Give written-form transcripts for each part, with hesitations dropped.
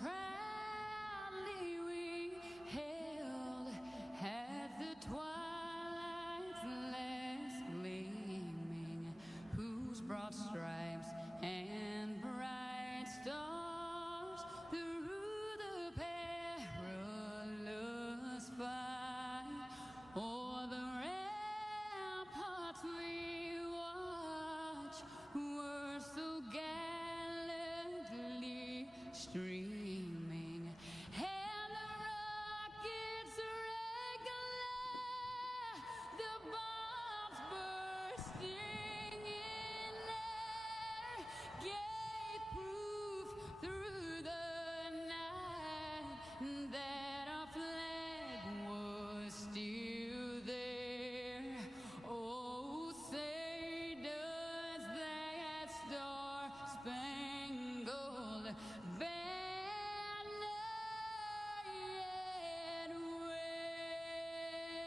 proudly we hailed at the twilight's last gleaming, whose broad stripes and bright stars through the perilous fight o'er the ramparts we watch were so gallantly streaming, and the rockets regular, the bombs bursting in air, gave proof through the night that our flag was still there. Oh, say does that star-spangled banner yet wave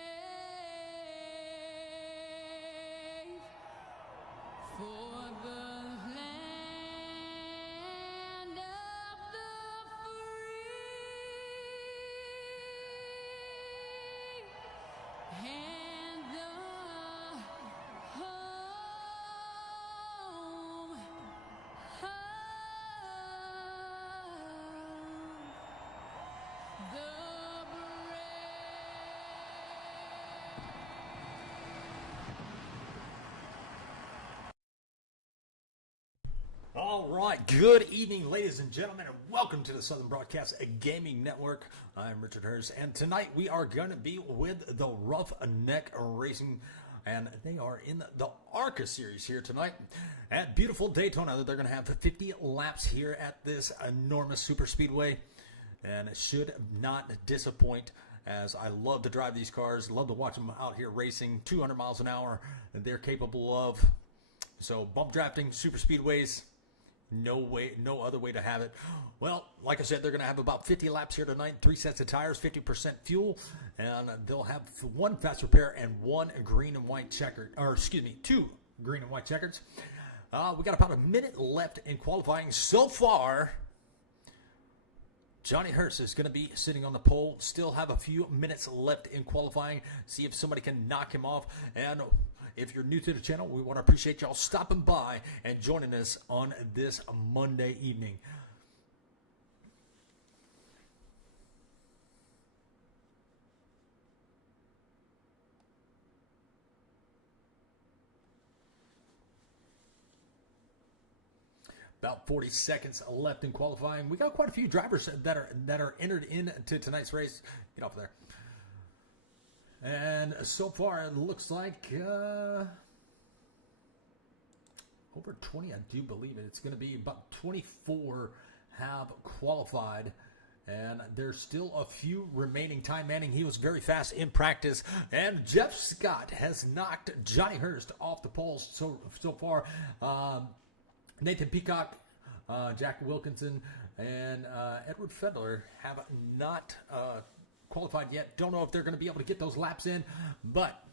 for the land of the free and the home of the All right, good evening, ladies and gentlemen, and welcome to the Southern Broadcast Gaming Network. I'm Richard Hurst, and tonight we are going to be with the Ruff Neck Racing, and they are in the Arca series here tonight at beautiful Daytona. They're going to have 50 laps here at this enormous SuperSpeedway, and it should not disappoint, as I love to drive these cars, love to watch them out here racing 200 miles an hour, and they're capable of. So bump drafting, SuperSpeedways, no other way to have it. Well, like I said, they're going to have about 50 laps here tonight, 3 sets of tires, 50% fuel, and they'll have 1 fast repair and 1 green and white checkered, or excuse me, 2 green and white checkers. We got about a minute left in qualifying so far. Johnny Hurst is going to be sitting on the pole. Still have a few minutes left in qualifying. See if somebody can knock him off. And if you're new to the channel, we want to appreciate y'all stopping by and joining us on this Monday evening. About 40 seconds left in qualifying. We got quite a few drivers that are entered into tonight's race. Get off there. And so far, it looks like over 20, I do believe it. It's going to be about 24 have qualified. And there's still a few remaining. Ty Manning, he was very fast in practice. And Jeff Scott has knocked Johnny Hurst off the pole so far. Nathan Peacock, Jack Wilkinson, and Edward Fedler have not qualified yet. Don't know if they're going to be able to get those laps in, but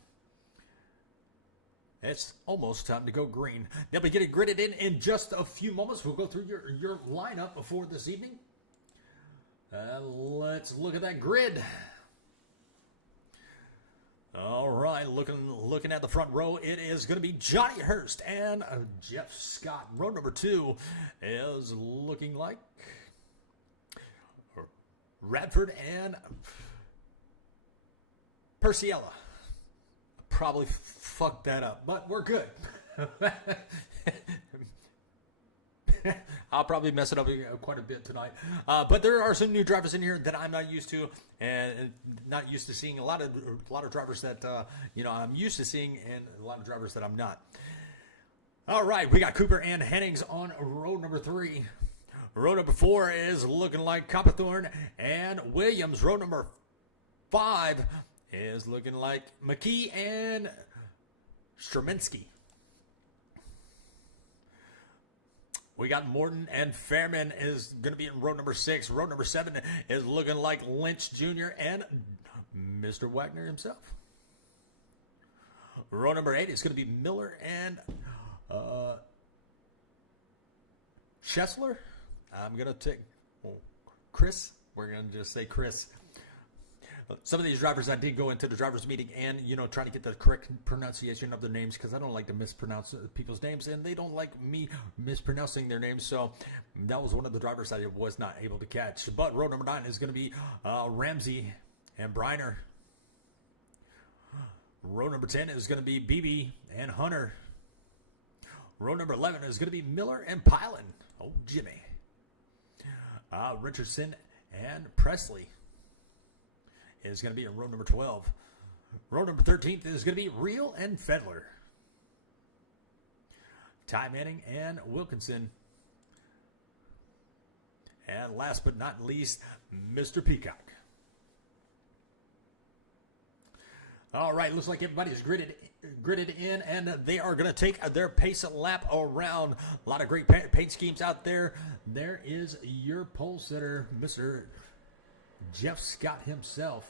it's almost time to go green. They'll be getting gridded in just a few moments. We'll go through your lineup before this evening. Let's look at that grid. All right, looking at the front row, it is going to be Johnny Hurst and Jeff Scott. Row number 2 is looking like Radford and Perciella. Probably fucked that up, but we're good. I'll probably mess it up quite a bit tonight. But there are some new drivers in here that I'm not used to, and not used to seeing. A lot of drivers that I'm used to seeing, and a lot of drivers that I'm not. All right, we got Cooper and Hennings on row number 3. Row number 4 is looking like Copperthorne and Williams. Row number 5 is looking like McKee and Straminsky. We got Morton and Fairman is going to be in row number 6. Row number 7 is looking like Lynch Jr. and Mr. Wagner himself. Row number 8 is going to be Miller and Chesler. I'm going to take Chris. We're going to just say Chris. Some of these drivers, I did go into the drivers meeting and, trying to get the correct pronunciation of their names because I don't like to mispronounce people's names and they don't like me mispronouncing their names. So that was one of the drivers I was not able to catch. But row number 9 is going to be Ramsey and Briner. Row number 10 is going to be BB and Hunter. Row number 11 is going to be Miller and Pilon. Oh, Jimmy. Richardson and Presley is going to be in row number 12. Row number 13 is going to be Reel and Fedler. Ty Manning and Wilkinson. And last but not least, Mr. Peacock. All right, looks like everybody's gridded in, and they are going to take their pace lap around. A lot of great paint schemes out there. There is your pole sitter, Mr. Jeff Scott himself.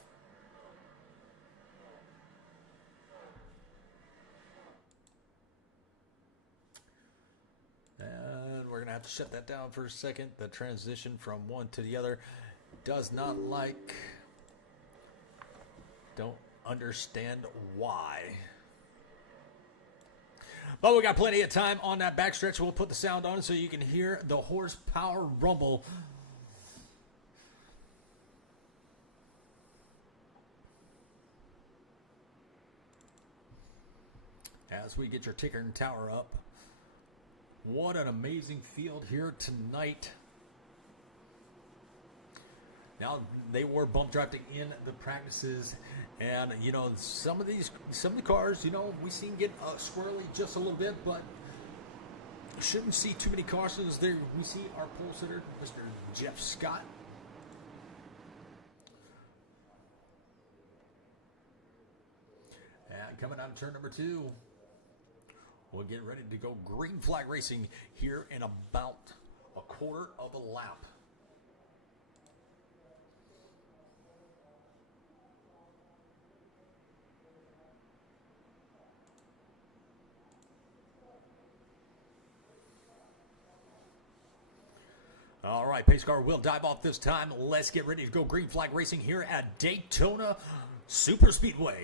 And we're going to have to shut that down for a second. The transition from one to the other does not like. Don't understand why. But we got plenty of time on that backstretch. We'll put the sound on so you can hear the horsepower rumble. As we get your ticker and tower up. What an amazing field here tonight. Now, they were bump drafting in the practices, and some of the cars, we see them get squirrely just a little bit, but shouldn't see too many cautions there. We see our pole sitter, Mr. Jeff Scott. And coming out of turn number 2, we'll get ready to go green flag racing here in about a quarter of a lap. All right, pace car will dive off this time. Let's get ready to go green flag racing here at Daytona SuperSpeedway.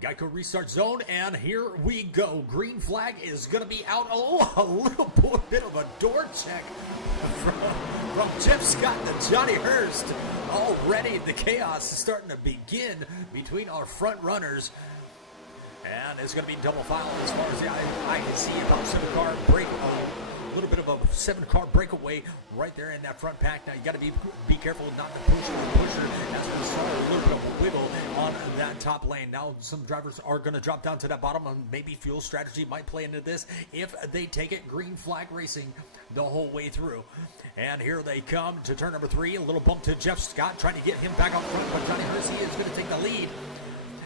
Geico restart zone, and here we go. Green flag is going to be out. Oh, a little bit of a door check from Jeff Scott to Johnny Hurst. Already the chaos is starting to begin between our front runners. And it's going to be double file as far as the eye can see. About 7-car break. A little bit of a 7-car breakaway right there in that front pack. Now you got to be careful not to push the pusher as we saw a little bit of a wiggle on that top lane. Now some drivers are going to drop down to that bottom, and maybe fuel strategy might play into this if they take it green flag racing the whole way through. And here they come to turn number 3. A little bump to Jeff Scott trying to get him back up front, but Johnny Hurst is going to take the lead.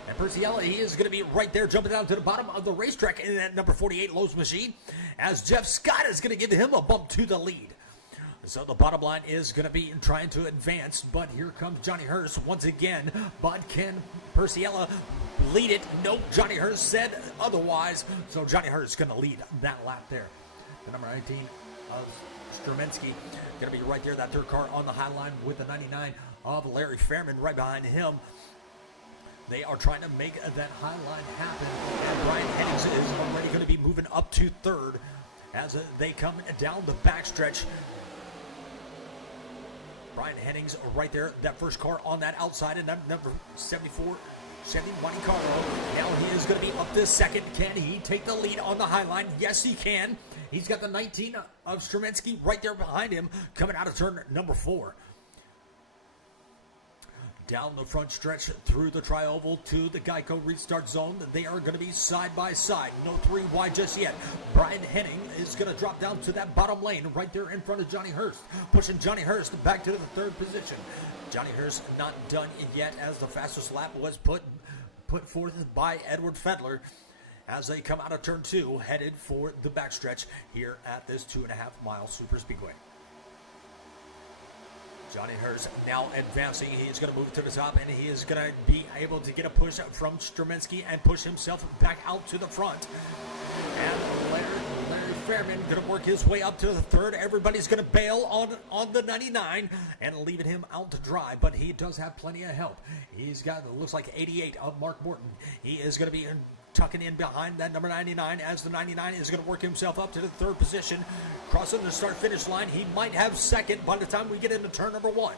And Perciella, he is going to be right there jumping down to the bottom of the racetrack in that number 48 Lowe's machine, as Jeff Scott is going to give him a bump to the lead. So the bottom line is going to be trying to advance, but here comes Johnny Hurst once again. But can Perciella lead it? Nope, Johnny Hurst said otherwise. So Johnny Hurst is going to lead that lap there. The number 19 of Strumensky going to be right there, that third car on the high line with the 99 of Larry Fairman right behind him. They are trying to make that high line happen, and Brian Hennings is already going to be moving up to third as they come down the backstretch. Brian Hennings right there, that first car on that outside, and number 74, Chevy Monte Carlo. Now he is going to be up to second. Can he take the lead on the high line? Yes, he can. He's got the 19 of Strumensky right there behind him, coming out of turn number 4. Down the front stretch through the tri-oval to the Geico restart zone. They are going to be side by side. No 3 wide just yet. Brian Henning is going to drop down to that bottom lane right there in front of Johnny Hurst, pushing Johnny Hurst back to the 3rd position. Johnny Hurst not done yet, as the fastest lap was put forth by Edward Fedler as they come out of turn 2, headed for the backstretch here at this 2.5-mile SuperSpeedway. Johnny Hurst now advancing. He's going to move to the top, and he is going to be able to get a push from Strumensky and push himself back out to the front. And Larry Fairman going to work his way up to the third. Everybody's going to bail on the 99 and leaving him out to dry, but he does have plenty of help. He's got, it looks like 88 of Mark Morton. He is going to be tucking in behind that number 99 as the 99 is going to work himself up to the third position. Crossing the start-finish line. He might have second by the time we get into turn number 1.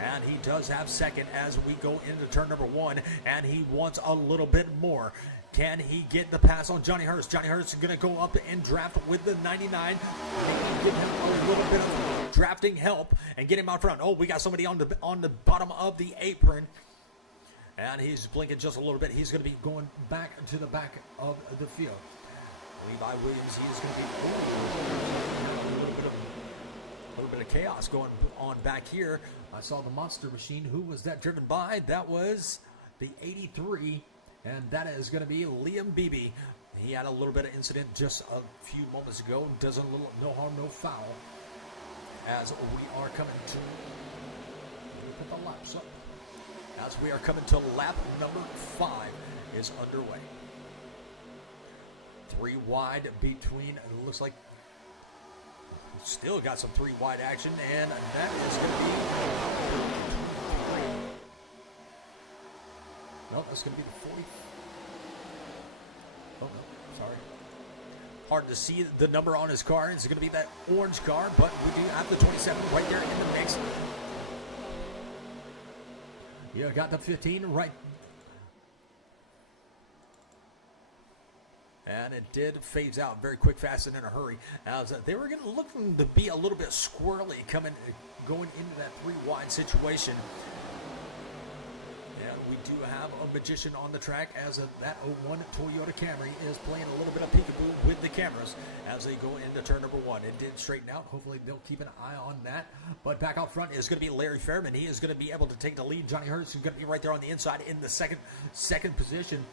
And he does have second as we go into turn number 1, and he wants a little bit more. Can he get the pass on Johnny Hurst? Johnny Hurst is going to go up and draft with the 99. Maybe give him a little bit of drafting help and get him out front. Oh, we got somebody on the bottom of the apron. And he's blinking just a little bit. He's going to be going back to the back of the field. Levi Williams, he is going to be a little bit of chaos going on back here. I saw the monster machine. Who was that driven by? That was the 83, and that is going to be Liam Beebe. He had a little bit of incident just a few moments ago. Does a little no harm, no foul. As we are coming to, let me put the laps up. As we are coming to lap number 5 is underway. 3 wide between, it looks like still got some 3 wide action, and that is going to be, no, that's going to be the 40. Oh, no, sorry. Hard to see the number on his car. It's going to be that orange car, but we do have the 27 right there in the mix. Yeah, got the 15 right. And it did phase out very quick, fast, and in a hurry. As they were looking to be a little bit squirrely going into that 3 wide situation. And we do have a magician on the track as that 01 Toyota Camry is playing a little bit of peekaboo with the cameras as they go into turn number 1. It did straighten out. Hopefully they'll keep an eye on that. But back out front is going to be Larry Fairman. He is going to be able to take the lead. Johnny Hurst is going to be right there on the inside in the second position.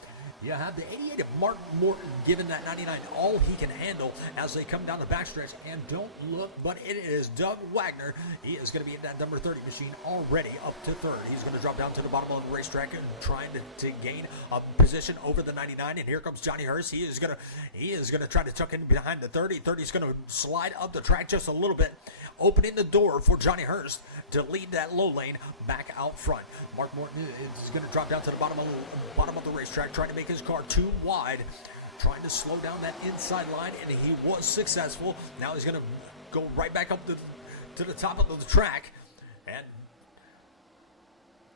You have the 88 of Mark Morton giving that 99 all he can handle as they come down the backstretch. And don't look, but it is Doug Wagner. He is going to be in that number 30 machine already up to third. He's going to drop down to the bottom of the racetrack and trying to gain a position over the 99. And here comes Johnny Hurst. He is going to try to tuck in behind the 30. 30 is going to slide up the track just a little bit, opening the door for Johnny Hurst to lead that low lane back out front. Mark Morton is going to drop down to the bottom of the racetrack, trying to make his car too wide, trying to slow down that inside line, and he was successful. Now he's going to go right back up to the top of the track, and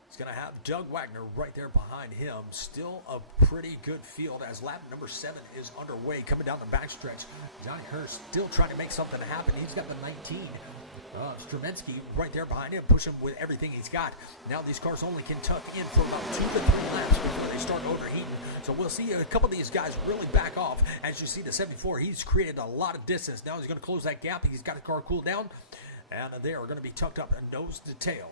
he's going to have Doug Wagner right there behind him. Still a pretty good field as lap number 7 is underway, coming down the backstretch. Johnny Hurst still trying to make something happen. He's got the 19. Stremensky right there behind him, pushing with everything he's got. Now these cars only can tuck in for about 2 to 3 laps before they start overheating. So we'll see a couple of these guys really back off. As you see, the 74, he's created a lot of distance. Now he's going to close that gap. He's got the car cooled down, and they are going to be tucked up and nose to tail.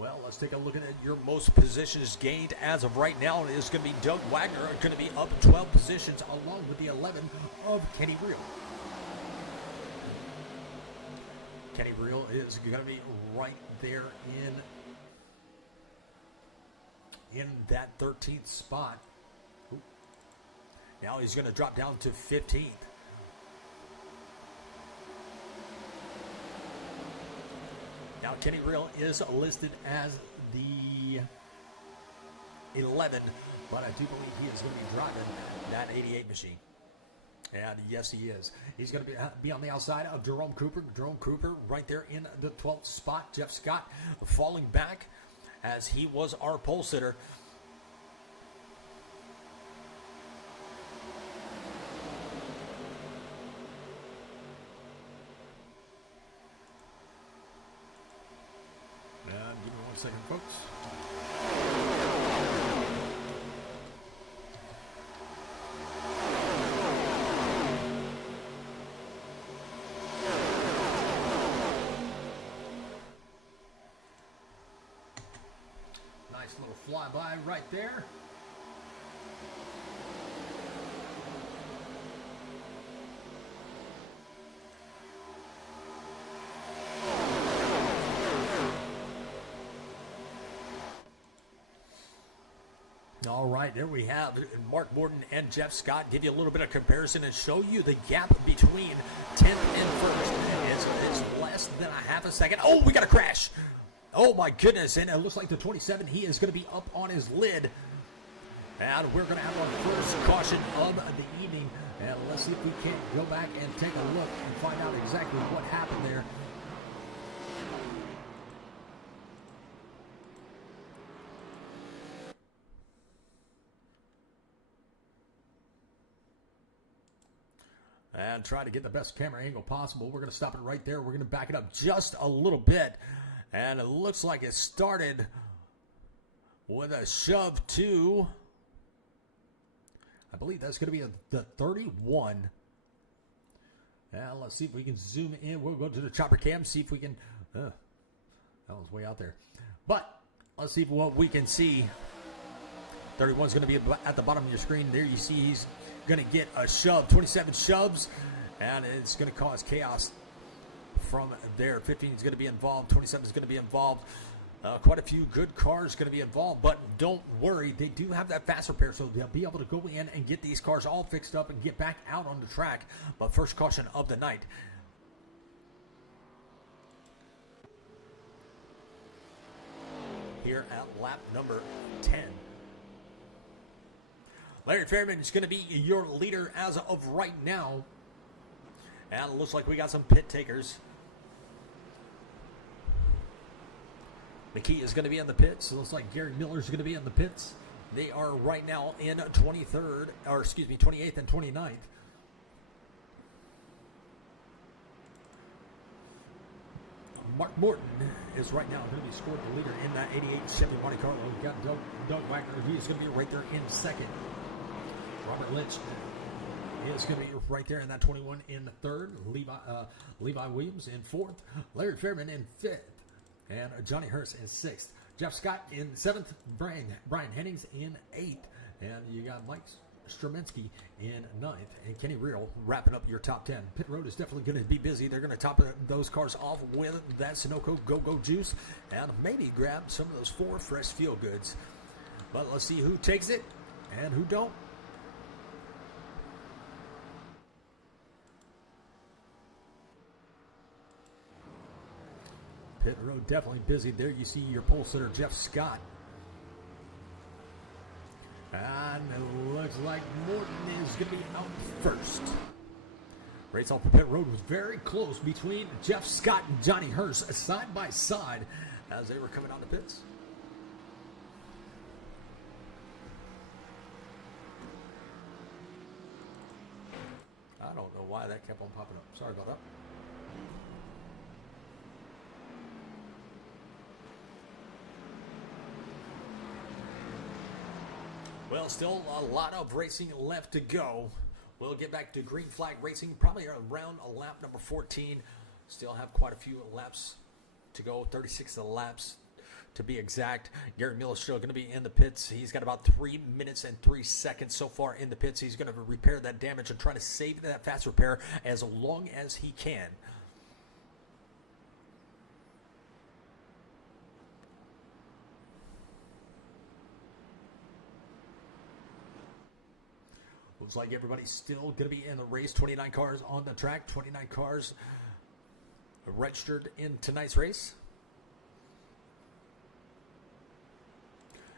Well, let's take a look at your most positions gained as of right now. It is going to be Doug Wagner, going to be up 12 positions along with the 11 of Kenny Reel. Kenny Reel is going to be right there in that 13th spot. Ooh. Now he's going to drop down to 15th. Now Kenny Reel is listed as the 11, but I do believe he is going to be driving that 88 machine. And yes, he is. He's going to be on the outside of Jerome Cooper. Jerome Cooper right there in the 12th spot. Jeff Scott falling back as he was our pole sitter. And give me 1 second, folks. Nice little flyby right there. All right, there we have Mark Morton and Jeff Scott. Give you a little bit of comparison and show you the gap between 10th and 1st. It's less than a half a second. Oh, we got a crash. Oh, my goodness. And it looks like the 27, he is going to be up on his lid. And we're going to have our first caution of the evening. And let's see if we can't go back and take a look and find out exactly what happened there. And try to get the best camera angle possible. We're going to stop it right there. We're going to back it up just a little bit. And it looks like it started with a shove to, I believe that's going to be the 31. And let's see if we can zoom in. We'll go to the chopper cam, see if we can, that was way out there. But let's see what we can see. 31 is going to be at the bottom of your screen. There you see he's going to get a shove. 27 shoves, and it's going to cause chaos from there. 15 is going to be involved. 27 is going to be involved. Quite a few good cars going to be involved, but don't worry. They do have that fast repair, so they'll be able to go in and get these cars all fixed up and get back out on the track. But first caution of the night. Here at lap number 10. Larry Fairman is going to be your leader as of right now. And it looks like we got some pit takers. McKee is going to be in the pits. It looks like Gary Miller is going to be in the pits. They are right now in 28th and 29th. Mark Morton is right now going to be scored the leader in that 88 Chevy Monte Carlo. We've got Doug Wagner. He's going to be right there in second. Robert Lynch is going to be right there in that 21 in third. Levi Williams in fourth. Larry Fairman in fifth. And Johnny Hurst in sixth. Jeff Scott in seventh. Brian Hennings in eighth. And you got Mike Straminsky in ninth. And Kenny Real wrapping up your top 10. Pit road is definitely going to be busy. They're going to top those cars off with that Sunoco Go-Go juice. And maybe grab some of those 4 fresh feel goods. But let's see who takes it and who don't. Pit road definitely busy. There you see your pole sitter, Jeff Scott. And it looks like Morton is going to be out first. Race off the pit road was very close between Jeff Scott and Johnny Hurst, side by side, as they were coming on the pits. I don't know why that kept on popping up. Sorry about that. Well, still a lot of racing left to go. We'll get back to green flag racing probably around lap number 14. Still have quite a few laps to go, 36 laps to be exact. Gary Miller's still going to be in the pits. He's got about 3 minutes and 3 seconds so far in the pits. He's going to repair that damage and try to save that fast repair as long as he can. Looks like everybody's still going to be in the race. 29 cars on the track. 29 cars registered in tonight's race.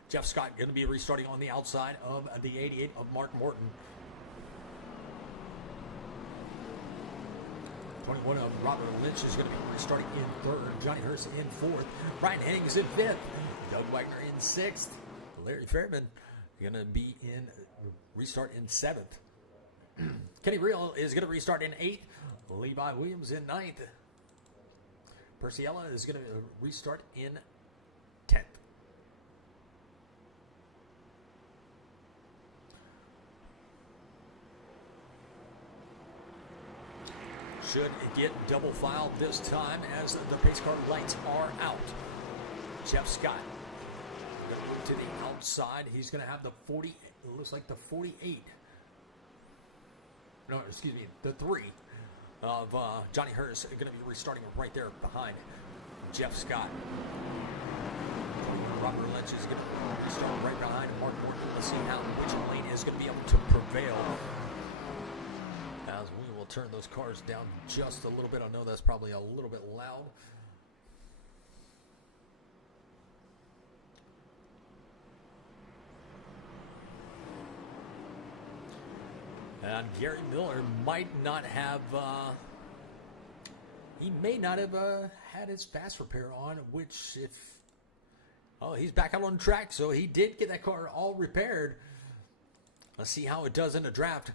Jeff Scott going to be restarting on the outside of the 88 of Mark Morton. 21 of Robert Lynch is going to be restarting in third. Johnny Hurst in fourth. Brian Hennings in fifth. Doug Wagner in sixth. Larry Fairman going to be in restart in seventh. Kenny Real is going to restart in eighth. Levi Williams in ninth. Perciella is going to restart in 10th. Should get double file this time as the pace car lights are out. Jeff Scott going to move to the outside. He's going to have the 40. It looks like the 48. No, excuse me, the 3 of Johnny Hurst going to be restarting right there behind Jeff Scott. Robert Lynch is going to start right behind Mark Morton. Let's see which lane is going to be able to prevail. As we will turn those cars down just a little bit. I know that's probably a little bit loud. And Gary Miller might not have, he may not have had his fast repair on, which he's back out on track, so he did get that car all repaired. Let's see how it does in the draft.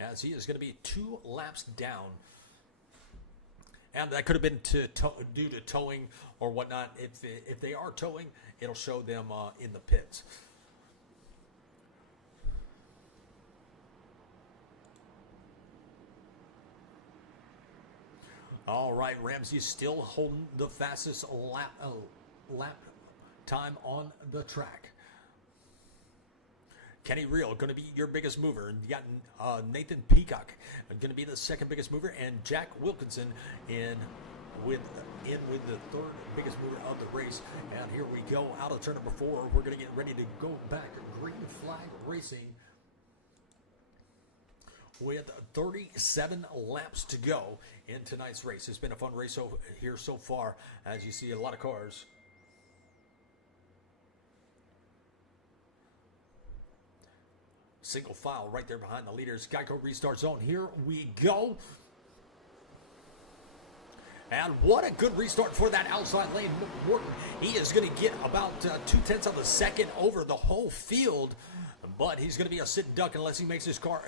As he is going to be 2 laps down. And that could have been due to towing or whatnot. If they are towing, it'll show them in the pits. All right, Ramsey still holding the fastest lap time on the track. Kenny Reel going to be your biggest mover. You got Nathan Peacock going to be the second biggest mover, and Jack Wilkinson in with the third biggest mover of the race. And here we go out of turn number 4. We're going to get ready to go back. Green flag racing with 37 laps to go in tonight's race. It's been a fun race here so far, as you see a lot of cars. Single file right there behind the leaders. Geico restart zone. Here we go. And what a good restart for that outside lane. Morton, he is going to get about 0.2 of a second over the whole field. But he's going to be a sit and duck unless he makes his car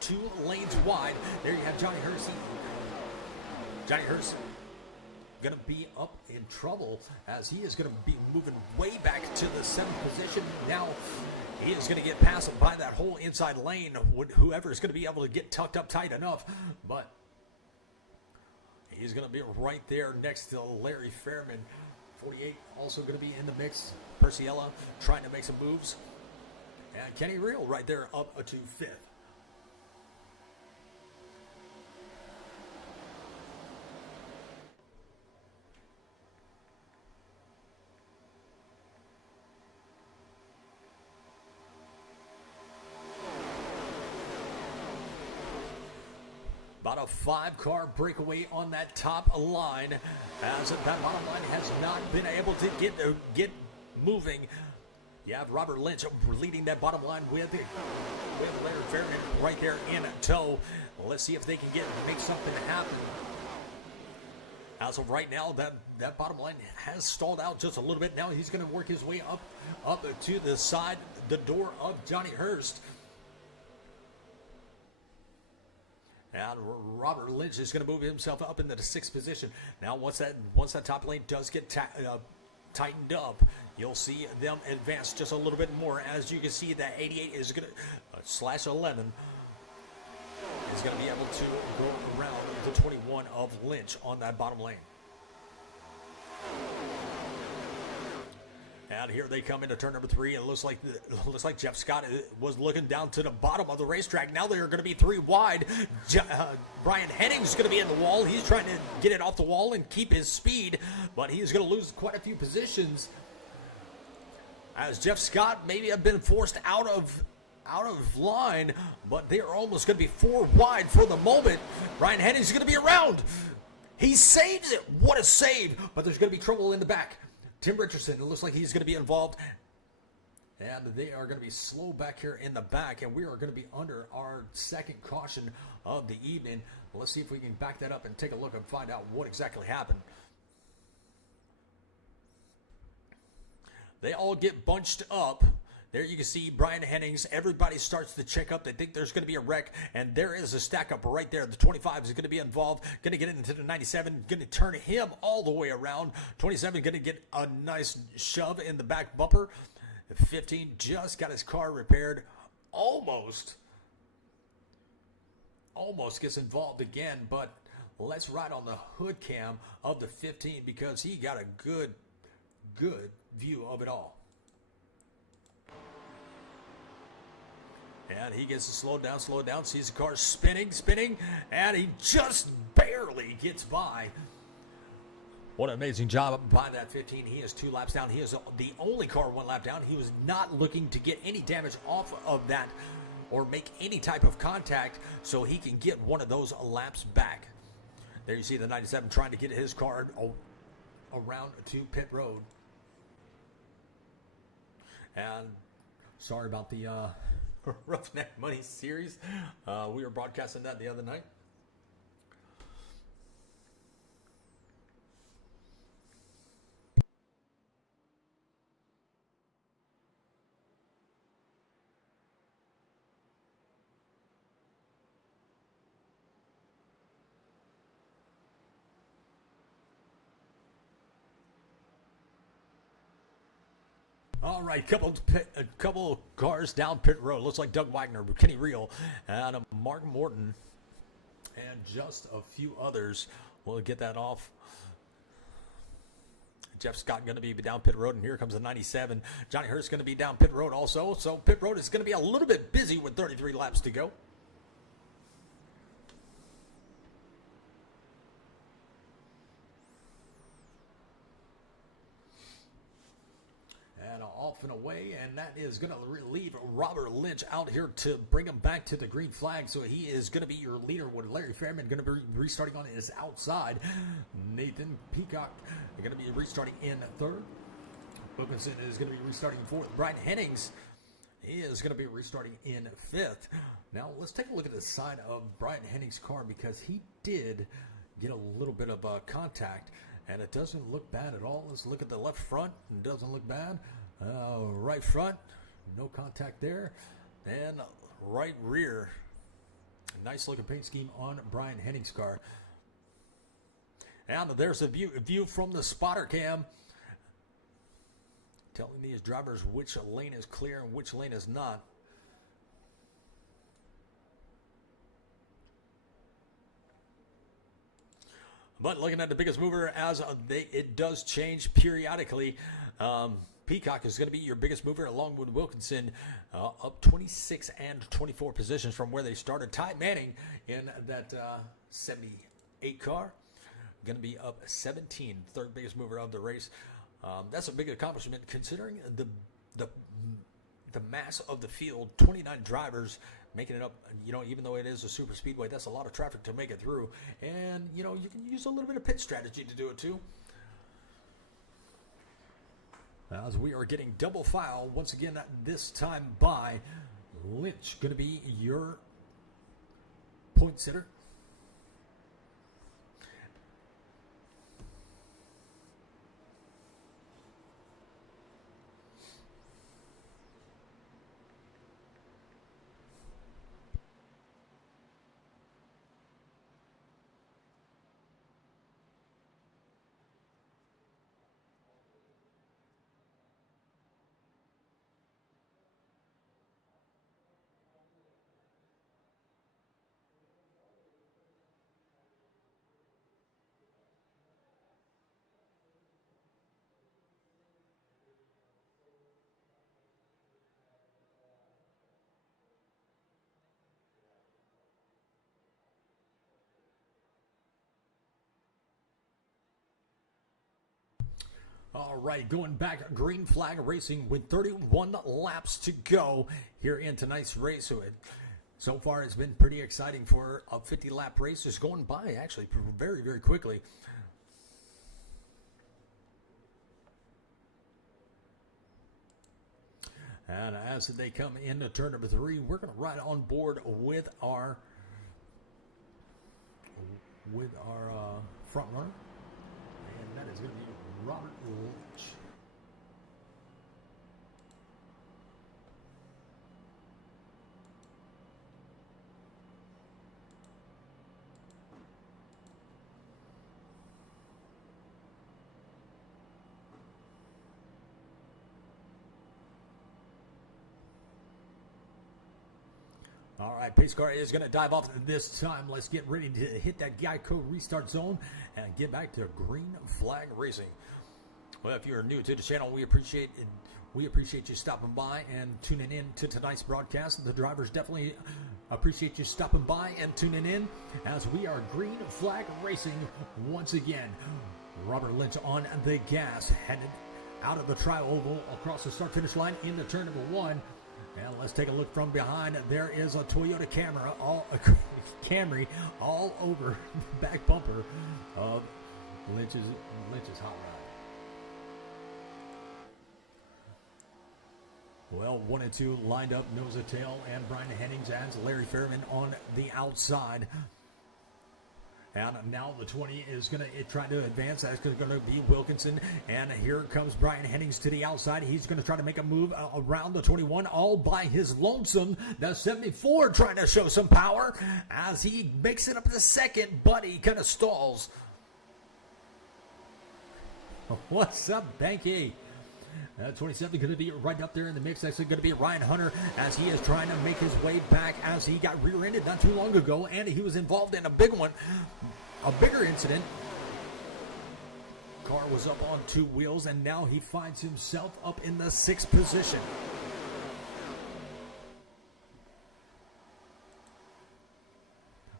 2 lanes wide. There you have Johnny Hurst. Johnny Hurst going to be up in trouble as he is going to be moving way back to the 7th position. Now he is going to get passed by that whole inside lane. Whoever is going to be able to get tucked up tight enough. But he's going to be right there next to Larry Fairman. 48 also going to be in the mix. Perciella trying to make some moves. And Kenny Reel right there up to 5th. About a 5-car breakaway on that top line, as that bottom line has not been able to get moving. You have Robert Lynch leading that bottom line with Larry Fairman right there in tow. Let's see if they can make something happen. As of right now, that bottom line has stalled out just a little bit. Now he's going to work his way up to the side, the door of Johnny Hurst. And Robert Lynch is going to move himself up into the 6th position. Now, once that top lane does get tightened up, you'll see them advance just a little bit more. As you can see, that 88 is going to /11 is going to be able to go around the 21 of Lynch on that bottom lane. And here they come into turn number 3, and it looks like Jeff Scott was looking down to the bottom of the racetrack. Now they're going to be 3 wide. Brian Henning's going to be in the wall. He's trying to get it off the wall and keep his speed, but he's going to lose quite a few positions. As Jeff Scott maybe have been forced out of line, but they are almost going to be 4 wide for the moment. Brian Henning's going to be around. He saves it. What a save! But there's going to be trouble in the back. Tim Richardson, it looks like he's going to be involved. And they are going to be slow back here in the back. And we are going to be under our 2nd caution of the evening. Let's see if we can back that up and take a look and find out what exactly happened. They all get bunched up. There you can see Brian Hennings. Everybody starts to check up. They think there's going to be a wreck, and there is a stack up right there. The 25 is going to be involved. Going to get into the 97. Going to turn him all the way around. 27 going to get a nice shove in the back bumper. 15 just got his car repaired. Almost gets involved again, but let's ride on the hood cam of the 15 because he got a good view of it all. And he gets to slow down, sees the car spinning, and he just barely gets by. What an amazing job by that 15. He is 2 laps down. He is the only car 1 lap down. He was not looking to get any damage off of that or make any type of contact so he can get one of those laps back. There you see the 97 trying to get his car around to pit road. And sorry about the Roughneck Money series. We were broadcasting that the other night. All right, a couple cars down pit road. Looks like Doug Wagner, Kenny Reel, and Mark Morton, and just a few others. We'll get that off. Jeff Scott going to be down pit road, and here comes the 97. Johnny Hurst going to be down pit road also. So pit road is going to be a little bit busy with 33 laps to go. And off and away, and that is going to leave Robert Lynch out here to bring him back to the green flag. So he is going to be your leader with Larry Fairman going to be restarting on his outside. Nathan Peacock going to be restarting in 3rd. Wilkinson is going to be restarting in 4th. Brian Hennings is going to be restarting in 5th. Now let's take a look at the side of Brian Hennings' car, because he did get a little bit of contact. And it doesn't look bad at all. Let's look at the left front. It doesn't look bad. Right front, no contact there. And right rear, nice looking paint scheme on Brian Henning's car. And there's a view from the spotter cam, telling these drivers which lane is clear and which lane is not. But looking at the biggest mover, as it does change periodically. Peacock is going to be your biggest mover, along with Wilkinson, up 26 and 24 positions from where they started. Ty Manning in that 78 car, going to be up 17, 3rd biggest mover of the race. That's a big accomplishment considering the mass of the field. 29 drivers making it up, even though it is a super speedway, that's a lot of traffic to make it through. And, you can use a little bit of pit strategy to do it too. As we are getting double file once again, this time by Lynch, going to be your point sitter. All right, going back, green flag racing with 31 laps to go here in tonight's race. So far, it's been pretty exciting for a 50-lap race. It's going by, actually, very, very quickly. And as they come into turn number 3, we're going to ride on board with our front runner. And that is going to be Robert Lynch. All right, pace car is going to dive off this time. Let's get ready to hit that Geico restart zone and get back to green flag racing. Well, if you're new to the channel, we appreciate it. We appreciate you stopping by and tuning in to tonight's broadcast. The drivers definitely appreciate you stopping by and tuning in as we are green flag racing once again. Robert Lynch on the gas, headed out of the tri-oval across the start-finish line into turn number 1. And let's take a look from behind. There is a Toyota Camry all over the back bumper of Lynch's hot rod. Well, 1 and 2 lined up nose to tail, and Brian Hennings adds Larry Fairman on the outside. And now the 20 is going to try to advance. That's going to be Wilkinson. And here comes Brian Hennings to the outside. He's going to try to make a move around the 21 all by his lonesome. The 74 trying to show some power as he makes it up to second, but he kind of stalls. What's up, Banky? 27 going to be right up there in the mix. That's going to be Ryan Hunter as he is trying to make his way back as he got rear-ended not too long ago, and he was involved in a big one, a bigger incident. Car was up on 2 wheels, and now he finds himself up in the 6th position.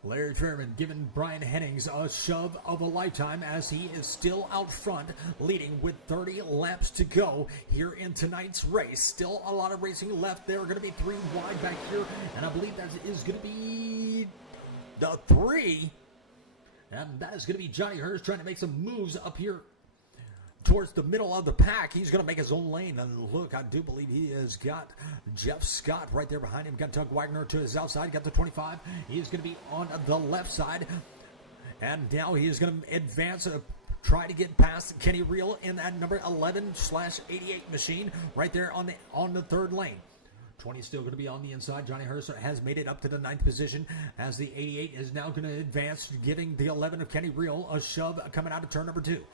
Larry Fairman giving Brian Hennings a shove of a lifetime as he is still out front, leading with 30 laps to go here in tonight's race. Still a lot of racing left. There are going to be 3 wide back here, and I believe that is going to be the 3. And that is going to be Johnny Hurst trying to make some moves up here towards the middle of the pack. He's going to make his own lane. And look, I do believe he has got Jeff Scott right there behind him. Got Doug Wagner to his outside. Got the 25. He is going to be on the left side. And now he is going to advance, try to get past Kenny Reel in that number 11/88 machine right there on the 3rd lane. 20 is still going to be on the inside. Johnny Hurst has made it up to the 9th position as the 88 is now going to advance, giving the 11 of Kenny Reel a shove coming out of turn number 2.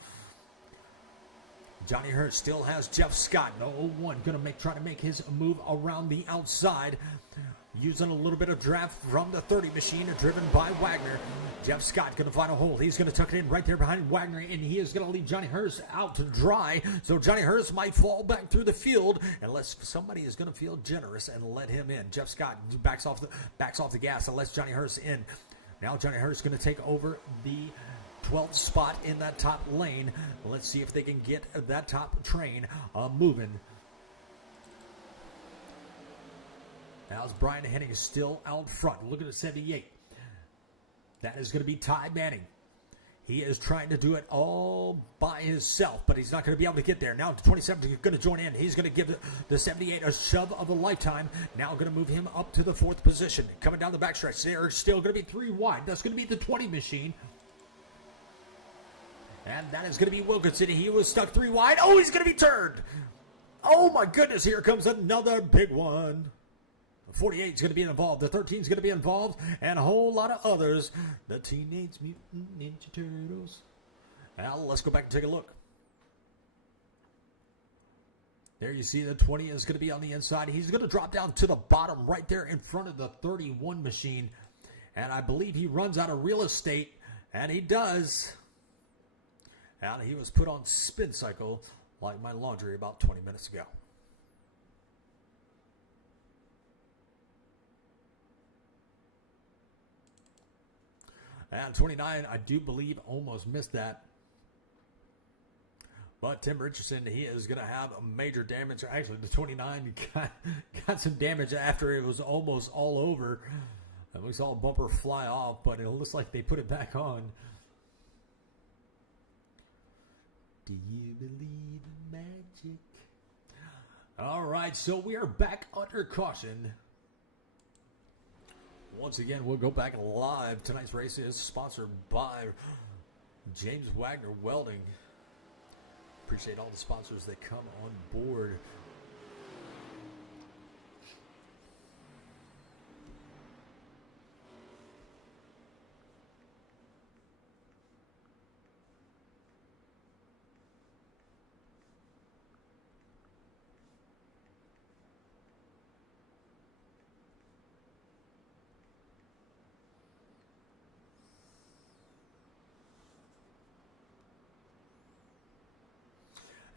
Johnny Hurst still has Jeff Scott. The 01 going to try to make his move around the outside, using a little bit of draft from the 30 machine driven by Wagner. Jeff Scott going to find a hole. He's going to tuck it in right there behind Wagner, and he is going to leave Johnny Hurst out to dry. So Johnny Hurst might fall back through the field unless somebody is going to feel generous and let him in. Jeff Scott backs off the gas and lets Johnny Hurst in. Now Johnny Hurst is going to take over the 12th spot in that top lane. Let's see if they can get that top train moving. Now it's Brian Hennings still out front. Look at the 78. That is going to be Ty Manning. He is trying to do it all by himself, but he's not going to be able to get there. Now the 27 is going to join in. He's going to give the 78 a shove of a lifetime. Now going to move him up to the 4th position. Coming down the backstretch, they're still going to be 3 wide. That's going to be the 20 machine. And that is going to be Wilkinson. He was stuck 3 wide. Oh, he's going to be turned. Oh, my goodness. Here comes another big one. The 48 is going to be involved. The 13 is going to be involved. And a whole lot of others. The Teenage Mutant Ninja Turtles. Now, let's go back and take a look. There you see the 20 is going to be on the inside. He's going to drop down to the bottom right there in front of the 31 machine. And I believe he runs out of real estate. And he does. And he was put on spin cycle like my laundry about 20 minutes ago. And 29, I do believe, almost missed that. But Tim Richardson, he is going to have a major damage. Actually, the 29 got some damage after it was almost all over. And we saw a bumper fly off, but it looks like they put it back on. Do you believe in magic? All right, so we are back under caution. Once again, we'll go back live. Tonight's race is sponsored by James Wagner Welding. Appreciate all the sponsors that come on board.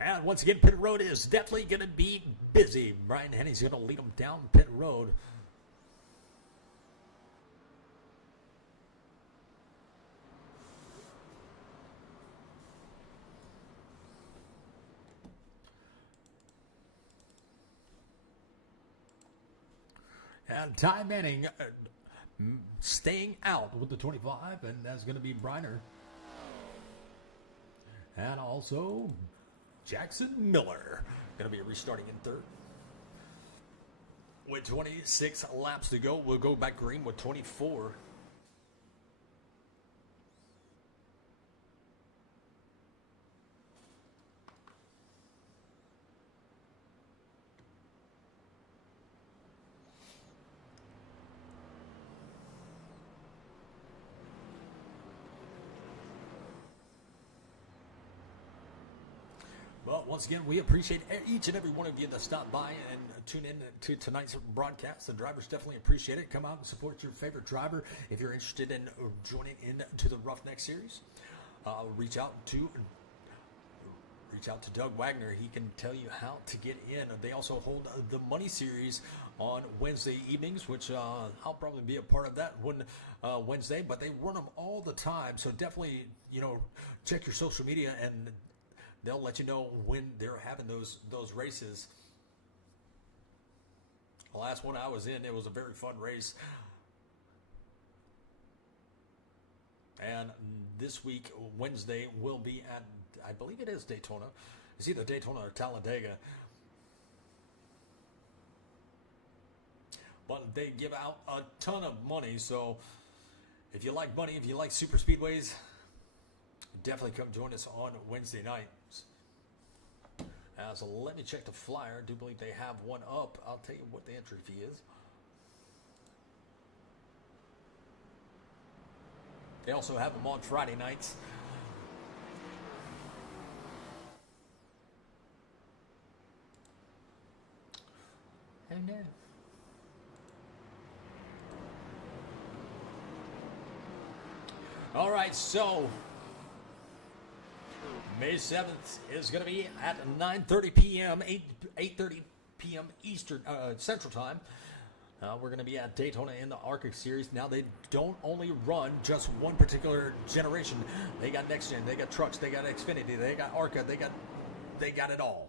And once again, pit road is definitely going to be busy. Brian Henning's going to lead them down pit road. And Ty Manning staying out with the 25, and that's going to be Briner. And also Jackson Miller going to be restarting in third. With 26 laps to go, we'll go back green with 24. Well, once again, we appreciate each and every one of you that stopped by and tune in to tonight's broadcast. The drivers definitely appreciate it. Come out and support your favorite driver. If you're interested in joining into the Roughneck Series, reach out to Doug Wagner. He can tell you how to get in. They also hold the Money Series on Wednesday evenings, which I'll probably be a part of that one Wednesday. But they run them all the time, so definitely check your social media and they'll let you know when they're having those races. The last one I was in, it was a very fun race. And this week, Wednesday, will be at, I believe it is Daytona. It's either Daytona or Talladega. But they give out a ton of money, so if you like money, if you like super speedways, definitely come join us on Wednesday night. So let me check the flyer. I do believe they have one up. I'll tell you what the entry fee is. They also have them on Friday nights. Oh no. All right, so May 7th is going to be at 9:30 p.m., 8:30 p.m. Eastern Central Time. We're going to be at Daytona in the Arca Series. Now, they don't only run just one particular generation. They got next gen, they got trucks, they got Xfinity, they got Arca, they got it all.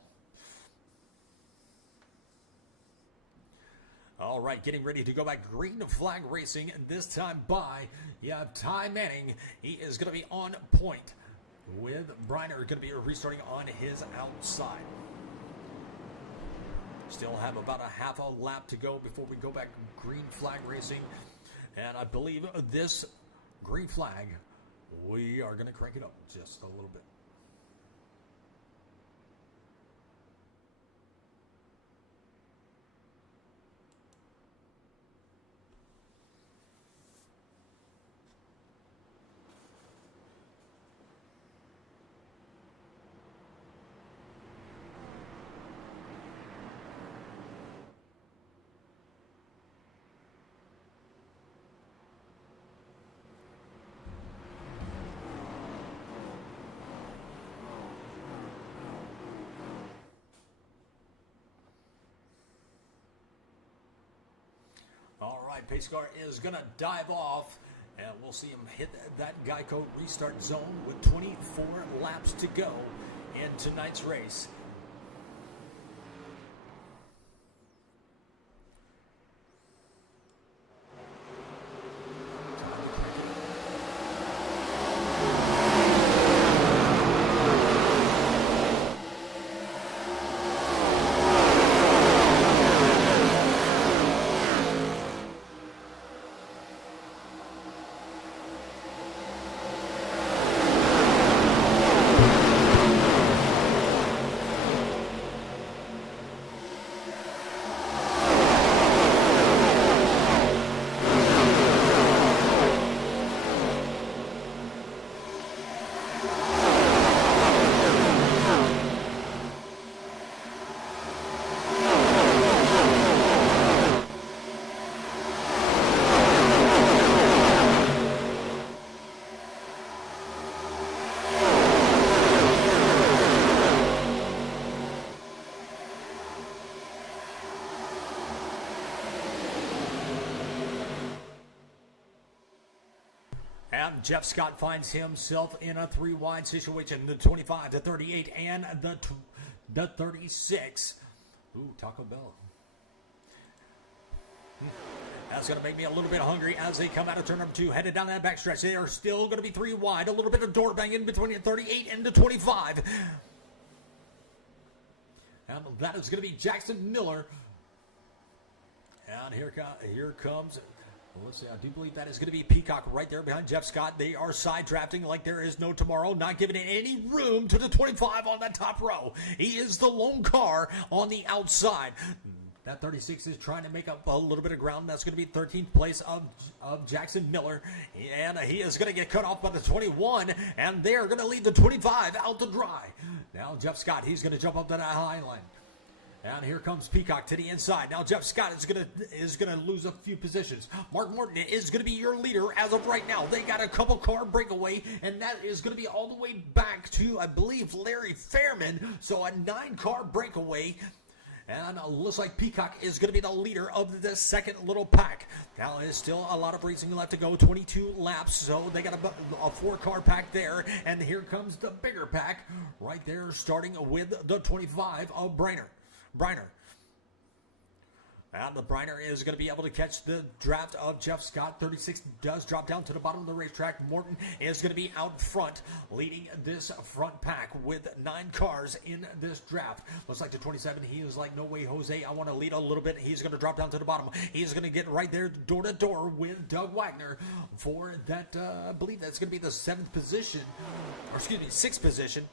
All right, getting ready to go back green flag racing, and this time by Ty Manning. He is going to be on point, with Briner going to be restarting on his outside. Still have about a half a lap to go before we go back green flag racing. And I believe this green flag, we are going to crank it up just a little bit. All right, pace car is going to dive off, and we'll see him hit that Geico restart zone with 24 laps to go in tonight's race. And Jeff Scott finds himself in a 3-wide situation, the 25, the 38, and the 36. Ooh, Taco Bell. That's going to make me a little bit hungry as they come out of turn number 2, headed down that backstretch. They are still going to be 3 wide. A little bit of door banging between the 38 and the 25. And that is going to be Jackson Miller. And here comes, let's see, I do believe that is going to be Peacock right there behind Jeff Scott. They are side drafting like there is no tomorrow, not giving it any room to the 25 on that top row. He is the lone car on the outside. That 36 is trying to make up a little bit of ground. That's going to be 13th place of Jackson Miller. And he is going to get cut off by the 21. And they are going to lead the 25 out to dry. Now Jeff Scott, he's going to jump up to that high line. And here comes Peacock to the inside. Now Jeff Scott is gonna lose a few positions. Mark Morton is gonna be your leader as of right now. They got a couple car breakaway, and that is gonna be all the way back to, I believe, Larry Fairman. So a 9-car breakaway. And it looks like Peacock is going to be the leader of the second little pack. Now, there's still a lot of racing left to go, 22 laps, so they got a 4-car pack there. And here comes the bigger pack right there, starting with the 25 of Briner. And the Briner is going to be able to catch the draft of Jeff Scott. 36 does drop down to the bottom of the racetrack. Morton is going to be out front, leading this front pack with 9 cars in this draft. Looks like the 27, he was like, no way, Jose, I want to lead a little bit. He's going to drop down to the bottom. He's going to get right there door to door with Doug Wagner for that, I believe that's going to be the 7th position, or excuse me, 6th position.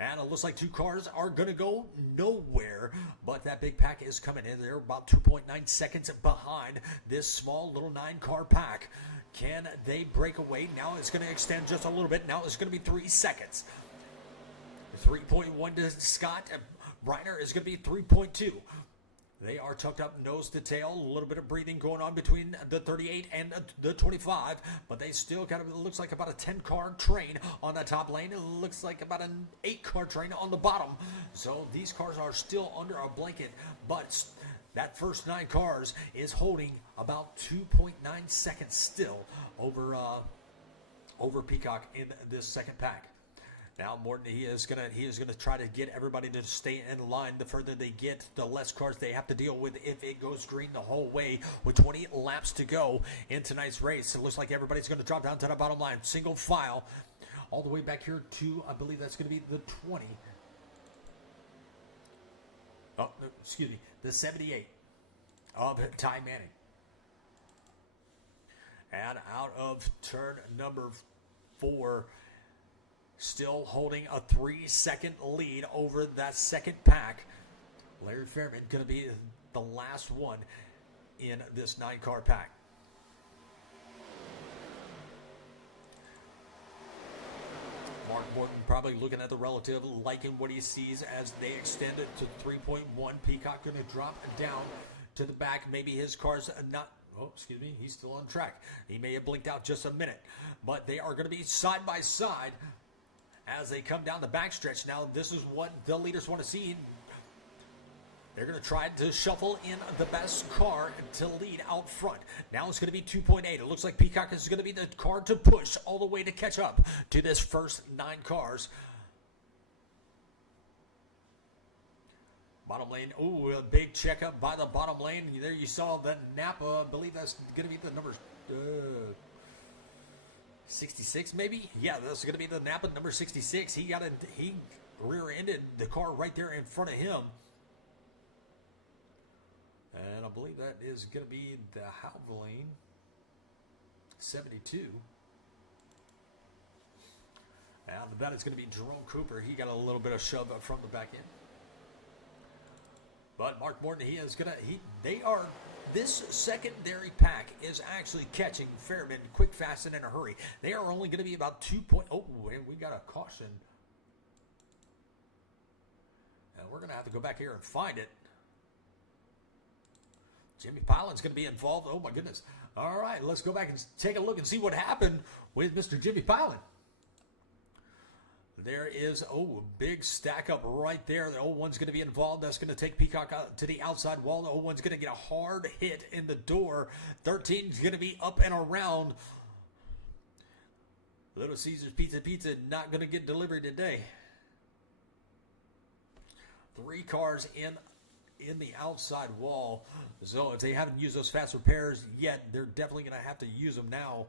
And it looks like 2 cars are going to go nowhere. But that big pack is coming in. They're about 2.9 seconds behind this small little 9-car pack. Can they break away? Now it's going to extend just a little bit. Now it's going to be 3 seconds. 3.1 to Scott. Briner is going to be 3.2. They are tucked up nose to tail. A little bit of breathing going on between the 38 and the 25. But they still kind of, it looks like about a 10-car train on the top lane. It looks like about an 8-car train on the bottom. So these cars are still under a blanket. But that first 9 cars is holding about 2.9 seconds still over Peacock in this second pack. Now Morton, he is gonna try to get everybody to stay in line. The further they get, the less cars they have to deal with if it goes green the whole way. With 20 laps to go in tonight's race, it looks like everybody's gonna drop down to the bottom line, single file, all the way back here to, I believe that's gonna be the 20. Oh, excuse me, the 78 of Ty Manning. And out of turn number 4. Still holding a 3-second lead over that second pack. Larry Fairman going to be the last one in this 9-car pack. Mark Morton probably looking at the relative, liking what he sees as they extend it to 3.1. Peacock going to drop down to the back. Maybe his car's not... Oh, excuse me. He's still on track. He may have blinked out just a minute. But they are going to be side by side as they come down the backstretch. Now, this is what the leaders want to see. They're going to try to shuffle in the best car to lead out front. Now it's going to be 2.8. It looks like Peacock is going to be the car to push all the way to catch up to this first 9 cars. Bottom lane. Ooh, a big checkup by the bottom lane. There you saw the Napa. I believe that's going to be the number 66 maybe? Yeah, that's going to be the Napa number 66. He rear-ended the car right there in front of him. And I believe that is going to be the Havoline 72. And that is going to be Jerome Cooper. He got a little bit of shove up from the back end. But Mark Morton, this secondary pack is actually catching Fairman quick, fast, and in a hurry. They are only going to be about 2 point... Oh, and we got a caution. And we're going to have to go back here and find it. Jimmy Pilan's going to be involved. Oh, my goodness. All right, let's go back and take a look and see what happened with Mr. Jimmy Pilan. There is, a big stack up right there. The 01's going to be involved. That's going to take Peacock out to the outside wall. The 01's going to get a hard hit in the door. 13's going to be up and around. Little Caesar's Pizza not going to get delivered today. 3 cars in the outside wall. So if they haven't used those fast repairs yet, they're definitely going to have to use them now,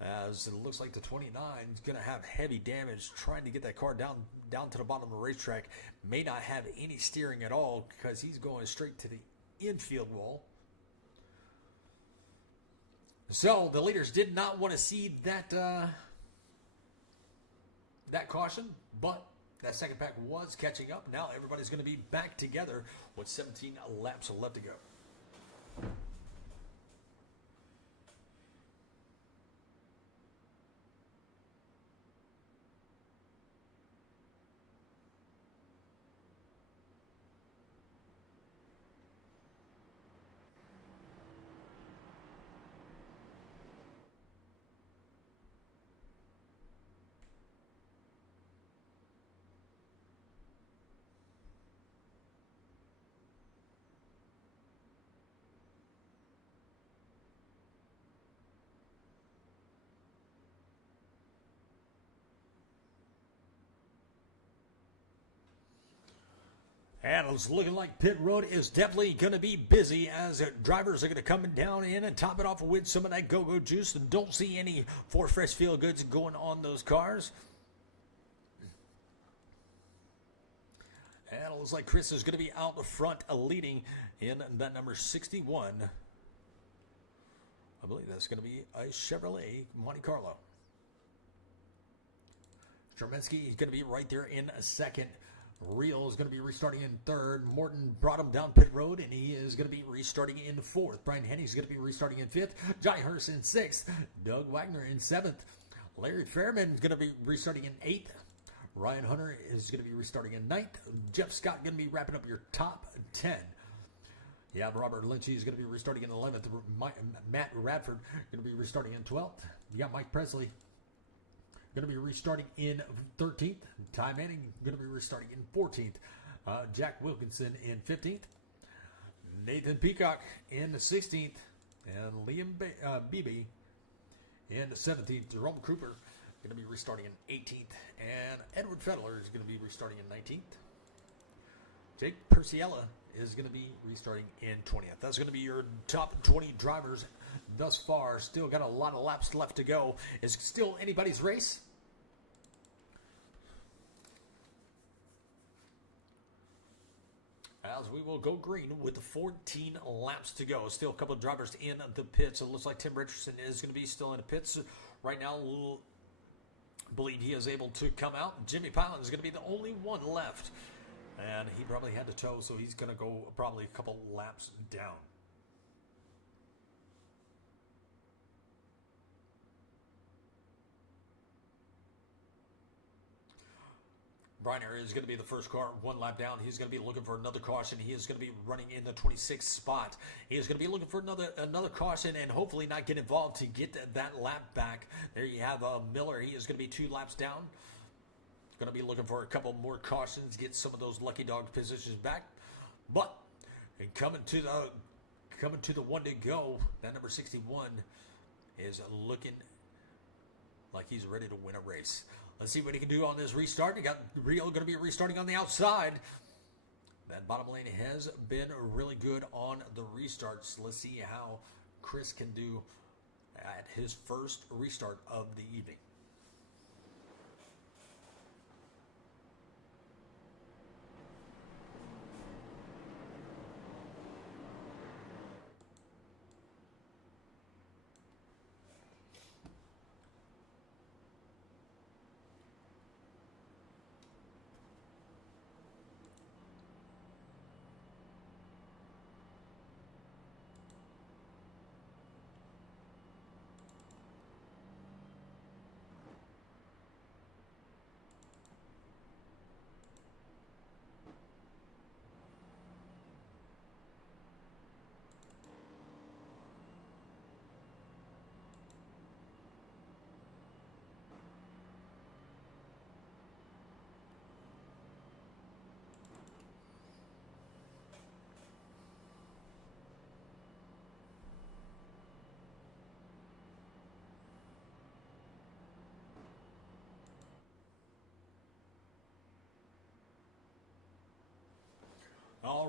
as it looks like the 29 is going to have heavy damage trying to get that car down to the bottom of the racetrack. May not have any steering at all because he's going straight to the infield wall. So the leaders did not want to see that that caution, but that second pack was catching up. Now everybody's going to be back together with 17 laps left to go. And it's looking like pit road is definitely going to be busy, as drivers are going to come down in and top it off with some of that go-go juice. Don't see any For Fresh Feel Goods going on those cars. And it looks like Chris is going to be out the front leading in that number 61. I believe that's going to be a Chevrolet Monte Carlo. Sherminsky is going to be right there in second. Real is going to be restarting in third. Morton brought him down pit road, and he is going to be restarting in fourth. Brian Henney is going to be restarting in fifth. Johnny Hurst in sixth. Doug Wagner in seventh. Larry Fairman is going to be restarting in eighth. Ryan Hunter is going to be restarting in ninth. Jeff Scott going to be wrapping up your top 10. Yeah, Robert Lynchy is going to be restarting in 11th. Matt Radford going to be restarting in 12th. You got Mike Presley going to be restarting in 13th. Ty Manning going to be restarting in 14th. Jack Wilkinson in 15th. Nathan Peacock in 16th. And Liam Beebe in 17th. Jerome Cooper going to be restarting in 18th. And Edward Fedler is going to be restarting in 19th. Jake Perciella is going to be restarting in 20th. That's going to be your top 20 drivers thus far. Still got a lot of laps left to go. It's still anybody's race. As we will go green with 14 laps to go. Still a couple of drivers in the pits. It looks like Tim Richardson is going to be still in the pits right now. Believe he is able to come out. Jimmy Pilot is going to be the only one left. And he probably had to tow, so he's going to go probably a couple laps down. Briner is going to be the first car, one lap down. He's going to be looking for another caution. He is going to be running in the 26th spot. He is going to be looking for another caution and hopefully not get involved to get that lap back. There you have Miller. He is going to be 2 laps down. Going to be looking for a couple more cautions, get some of those lucky dog positions back. But coming to the one to go, that number 61 is looking like he's ready to win a race. Let's see what he can do on this restart. You got Rio going to be restarting on the outside. That bottom lane has been really good on the restarts. Let's see how Chris can do at his first restart of the evening.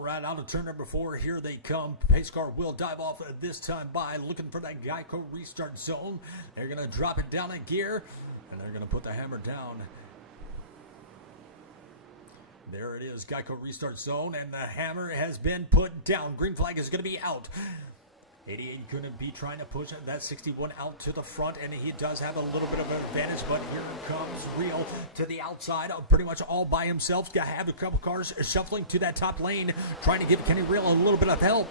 right, out of turn number 4, here they come. Pace car will dive off this time by looking for that Geico restart zone. They're going to drop it down a gear, and they're going to put the hammer down. There it is, Geico restart zone, and the hammer has been put down. Green flag is going to be out. 88 going to be trying to push that 61 out to the front, and he does have a little bit of an advantage, but here comes Real to the outside, pretty much all by himself. Got to have a couple cars shuffling to that top lane, trying to give Kenny Real a little bit of help.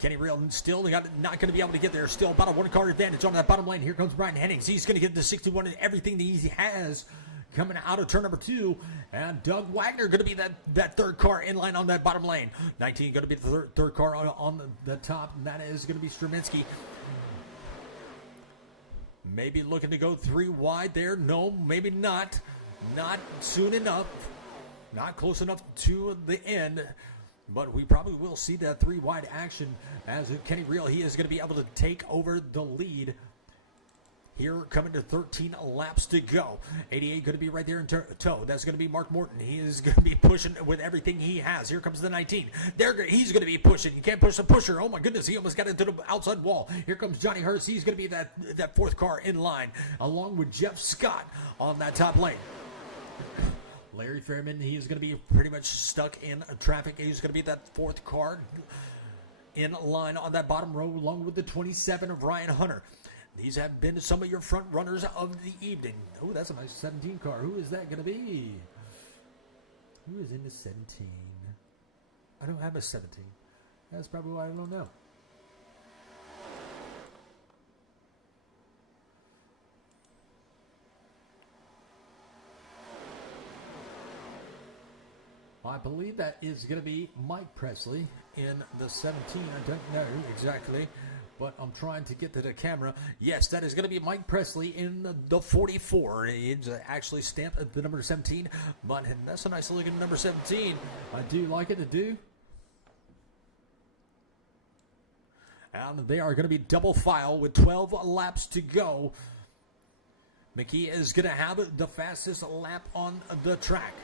Kenny Real still not going to be able to get there. Still about a 1-car advantage on that bottom lane. Here comes Brian Hennings. He's going to get the 61 and everything that he has coming out of turn number 2. And Doug Wagner going to be that third car in line on that bottom lane. 19 going to be the third car on the top, and that is going to be Straminsky. Maybe looking to go 3 wide there. No, maybe not. Not soon enough. Not close enough to the end. But we probably will see that 3 wide action as Kenny Real, he is going to be able to take over the lead. Here coming to 13 laps to go. 88 going to be right there in tow. That's going to be Mark Morton. He is going to be pushing with everything he has. Here comes the 19. He's going to be pushing. You can't push the pusher. Oh my goodness, he almost got into the outside wall. Here comes Johnny Hurst. He's going to be that 4th car in line, along with Jeff Scott on that top lane. Larry Fairman, he is going to be pretty much stuck in traffic. He's going to be that 4th car in line on that bottom row, along with the 27 of Ryan Hunter. These have been some of your front runners of the evening. Oh, that's a nice 17 car. Who is that going to be? Who is in the 17? I don't have a 17. That's probably why I don't know. I believe that is going to be Mike Presley in the 17. I don't know exactly, but I'm trying to get to the camera. Yes, that is going to be Mike Presley in the 44. It's actually stamped at the number 17, but that's a nice looking number 17. I do like it, I do. And they are going to be double file with 12 laps to go. McKee is going to have the fastest lap on the track.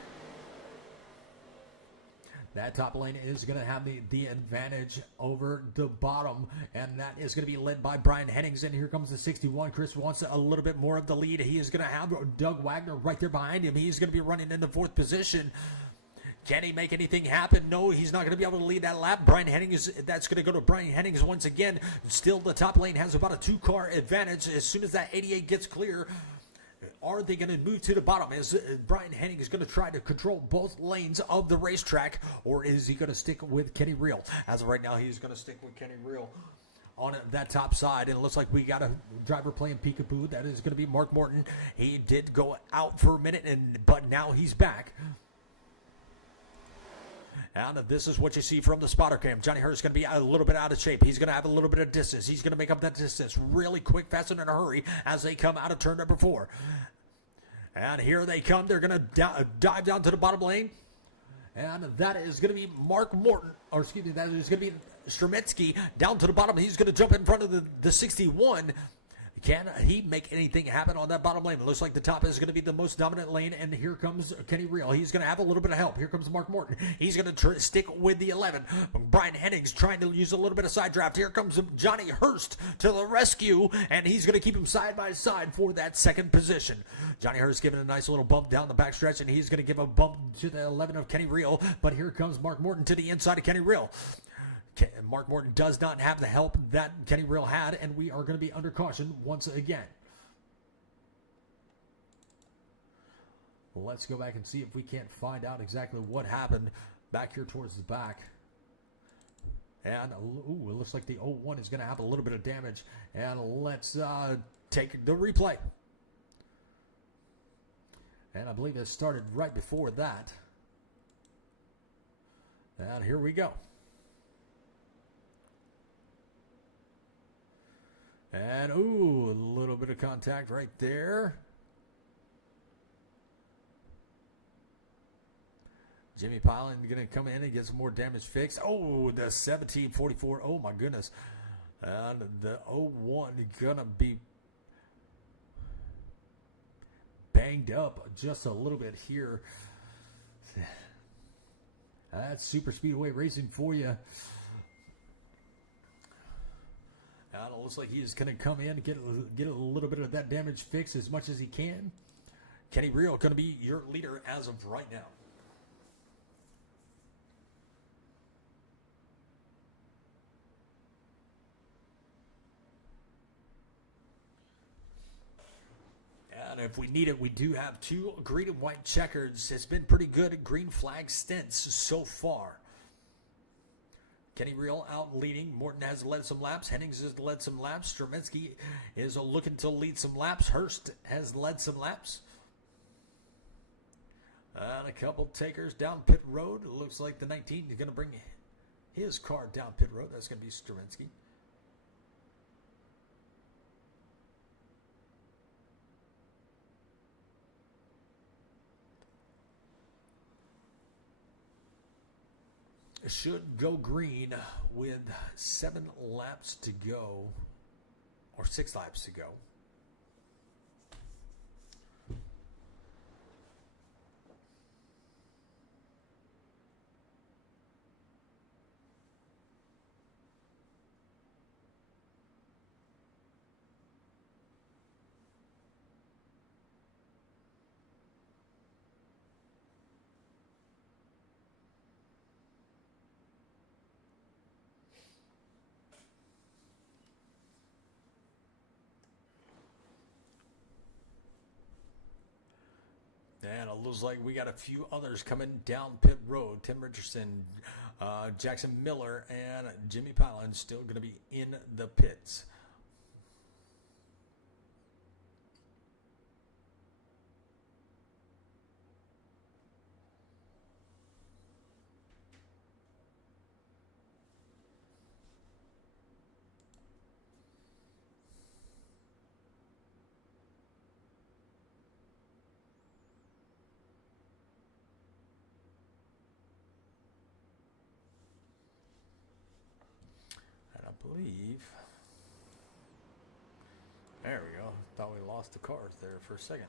That top lane is going to have the advantage over the bottom, and that is going to be led by Brian Hennings. And here comes the 61. Chris wants a little bit more of the lead. He is going to have Doug Wagner right there behind him. He's going to be running in the 4th position. Can he make anything happen? No, he's not going to be able to lead that lap. Brian Hennings, that's going to go to Brian Hennings once again. Still, the top lane has about a 2-car advantage. As soon as that 88 gets clear, are they going to move to the bottom? Is Brian Hennings going to try to control both lanes of the racetrack, or is he going to stick with Kenny Real? As of right now, he's going to stick with Kenny Real on that top side, and it looks like we got a driver playing peekaboo. That is going to be Mark Morton. He did go out for a minute, but now he's back. And this is what you see from the spotter cam. Johnny Hurst is going to be a little bit out of shape. He's going to have a little bit of distance. He's going to make up that distance really quick, fast, and in a hurry as they come out of turn number 4. And here they come. They're going to dive down to the bottom lane. And that is going to be Mark Morton. Or excuse me, that is going to be Straminsky down to the bottom. He's going to jump in front of the 61. Can he make anything happen on that bottom lane? It looks like the top is going to be the most dominant lane, and here comes Kenny Real. He's going to have a little bit of help. Here comes Mark Morton. He's going to stick with the 11. Brian Hennings trying to use a little bit of side draft. Here comes Johnny Hurst to the rescue, and he's going to keep him side by side for that 2nd position. Johnny Hurst giving a nice little bump down the backstretch, and he's going to give a bump to the 11 of Kenny Real, but here comes Mark Morton to the inside of Kenny Real. Mark Morton does not have the help that Kenny Real had, and we are going to be under caution once again. Let's go back and see if we can't find out exactly what happened back here towards the back. And, ooh, it looks like the 01 is going to have a little bit of damage. And let's take the replay. And I believe it started right before that. And here we go. And, ooh, a little bit of contact right there. Jimmy Pilot going to come in and get some more damage fixed. Oh, the 1744. Oh, my goodness. And the 01 going to be banged up just a little bit here. That's Super Speedway Racing for you. And it looks like he's going to come in and get a little bit of that damage fixed as much as he can. Kenny Real going to be your leader as of right now. And if we need it, we do have 2 green and white checkers. It's been pretty good at green flag stints so far. Kenny Real out leading. Morton has led some laps. Hennings has led some laps. Straminsky is looking to lead some laps. Hurst has led some laps. And a couple takers down pit road. It looks like the 19 is going to bring his car down pit road. That's going to be Straminsky. Should go green with 7 laps to go, or 6 laps to go. And it looks like we got a few others coming down pit road. Tim Richardson, Jackson Miller, and Jimmy Palin still going to be in the pits. Believe. There we go. Thought we lost the cars there for a second.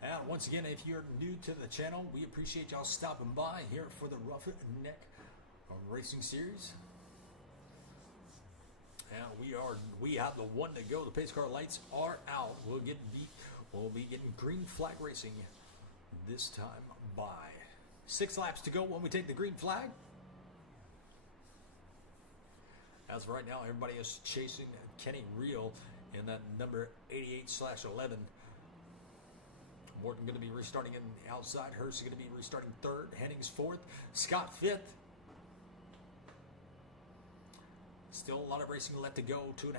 And once again, if you're new to the channel, we appreciate y'all stopping by here for the Ruff Neck Racing Series. And we have the 1 to go. The pace car lights are out. We'll be getting green flag racing this time by 6 laps to go when we take the green flag. As of right now, everybody is chasing Kenny Real in that number 88/11. Morton going to be restarting in the outside. Hurst is going to be restarting 3rd. Hennings 4th. Scott 5th. Still a lot of racing left to go. 2.5.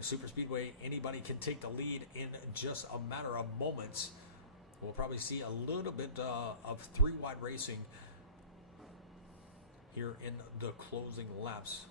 Super Speedway, anybody can take the lead in just a matter of moments. We'll probably see a little bit of 3-wide racing here in the closing laps.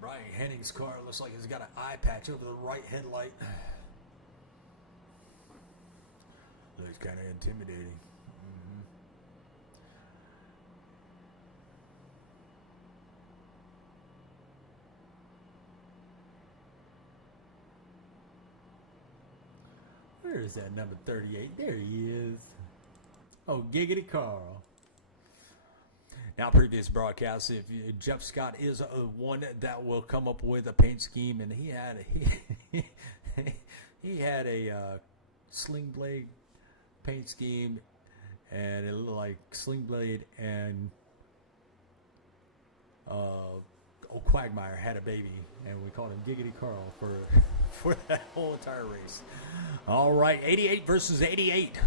Brian Henning's car looks like it's got an eye patch over the right headlight. Looks kind of intimidating. Where is that number 38? There he is. Oh, Giggity Carl. Now, previous broadcasts, Jeff Scott is one that will come up with a paint scheme, and he had a sling blade paint scheme and it looked like Sling Blade and Quagmire had a baby, and we called him Giggity Carl for that whole entire race. All right, 88 versus 88.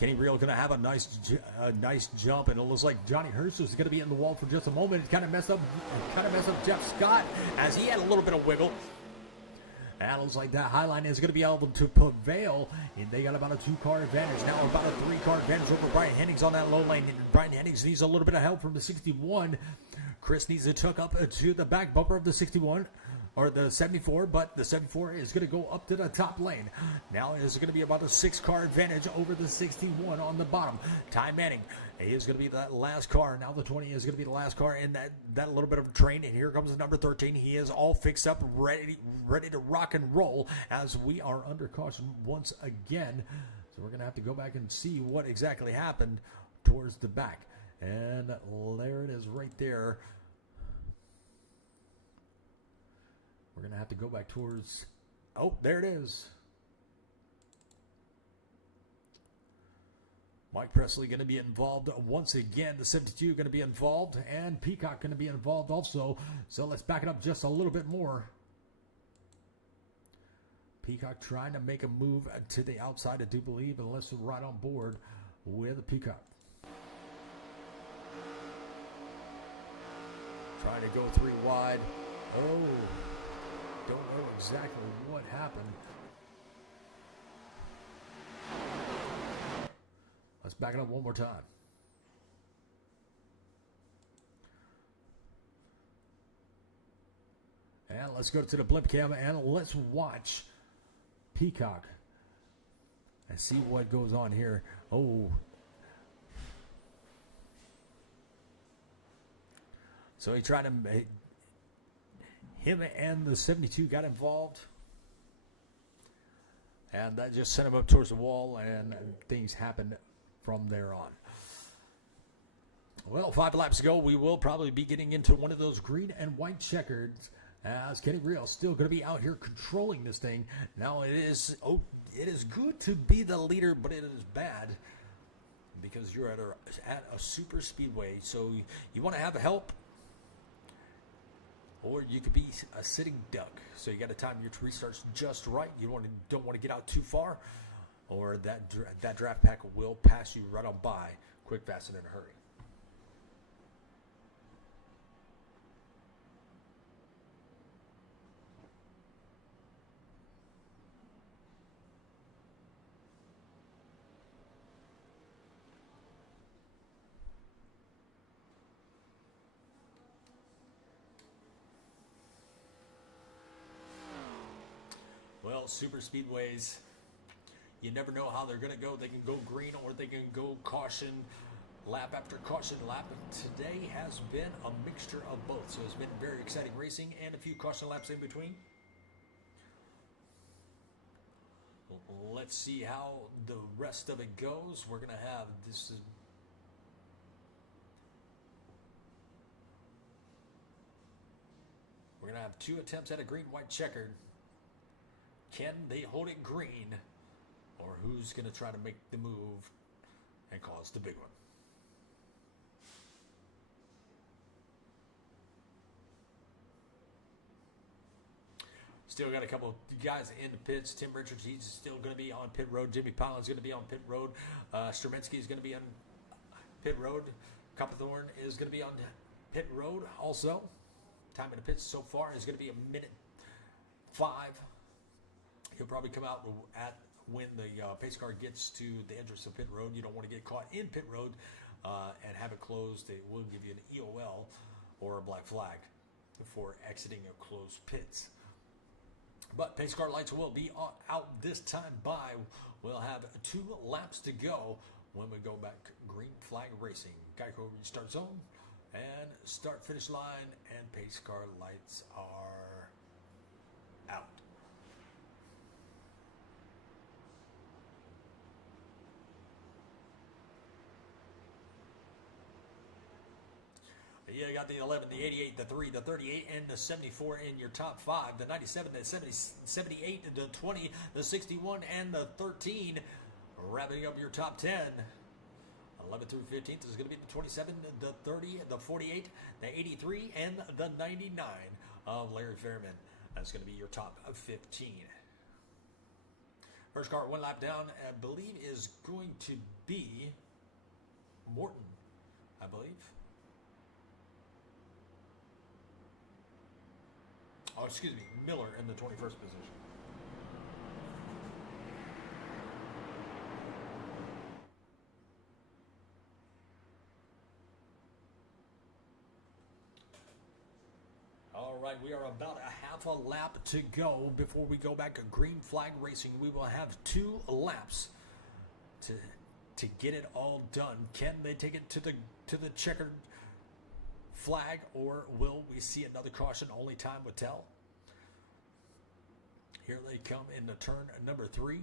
Kenny Real going to have a nice jump, and it looks like Johnny Hurst is going to be in the wall for just a moment. It kind of messed up Jeff Scott as he had a little bit of wiggle. And it looks like that Highline is going to be able to prevail, and they got about a 2-car advantage. Now about a 3-car advantage over Brian Hennings on that low lane. And Brian Hennings needs a little bit of help from the 61. Chris needs to tuck up to the back bumper of the 61. Or the 74, but the 74 is going to go up to the top lane. Now it's going to be about a 6-car advantage over the 61 on the bottom. Ty Manning, he is going to be that last car. Now the 20 is going to be the last car in that little bit of a train. And here comes the number 13. He is all fixed up, ready to rock and roll as we are under caution once again. So we're going to have to go back and see what exactly happened towards the back. And there it is right there. We're going to have to go back towards... Oh, there it is. Mike Presley going to be involved once again. The 72 going to be involved. And Peacock going to be involved also. So let's back it up just a little bit more. Peacock trying to make a move to the outside, I do believe. And let's right on board with Peacock. Trying to go 3 wide. Oh... Don't know exactly what happened. Let's back it up one more time. And let's go to the blimp cam and let's watch Peacock and see what goes on here. Oh. So he tried to... Him and the 72 got involved, and that just sent him up towards the wall, and things happened from there on. Well, 5 laps ago, we will probably be getting into one of those green and white checkers, as Kenny Real still going to be out here controlling this thing. Now it is good to be the leader, but it is bad because you're at a super speedway, so you want to have help. Or you could be a sitting duck. So you got to time your restarts just right. You don't want to get out too far, or that draft pack will pass you right on by, quick, fast, and in a hurry. Well, super speedways, you never know how they're going to go. They can go green or they can go caution, lap after caution lap. Today has been a mixture of both, so it's been very exciting racing and a few caution laps in between. Let's see how the rest of it goes. We're going to have we're going to have 2 attempts at a green-white checkered. Can they hold it green, or who's going to try to make the move and cause the big one? Still got a couple of guys in the pits. Tim Richards, he's still going to be on pit road. Jimmy Pollin's going to be on pit road. Stremensky is going to be on pit road. Copperthorne is going to be on pit road also. Time in the pits so far is going to be 1:05. He'll probably come out when the pace car gets to the entrance of pit road. You don't want to get caught in pit road and have it closed. It will give you an EOL or a black flag for exiting a closed pits. But pace car lights will be out this time by. We'll have 2 laps to go when we go back green flag racing. Geico restart zone and start finish line, and pace car lights are out. You got the 11, the 88, the 3, the 38, and the 74 in your top 5. The 97, the 70, 78, the 20, the 61, and the 13. Wrapping up your top 10. 11th through 15th is going to be the 27, the 30, the 48, the 83, and the 99 of Larry Fairman. That's going to be your top of 15. First car one lap down, I believe, is going to be Morton, I believe. Oh, excuse me, Miller in the 21st position. All right, we are about a half a lap to go before we go back to green flag racing. We will have 2 laps to get it all done. Can they take it to the checkered flag, or will we see another caution? Only time will tell. Here they come into turn number 3.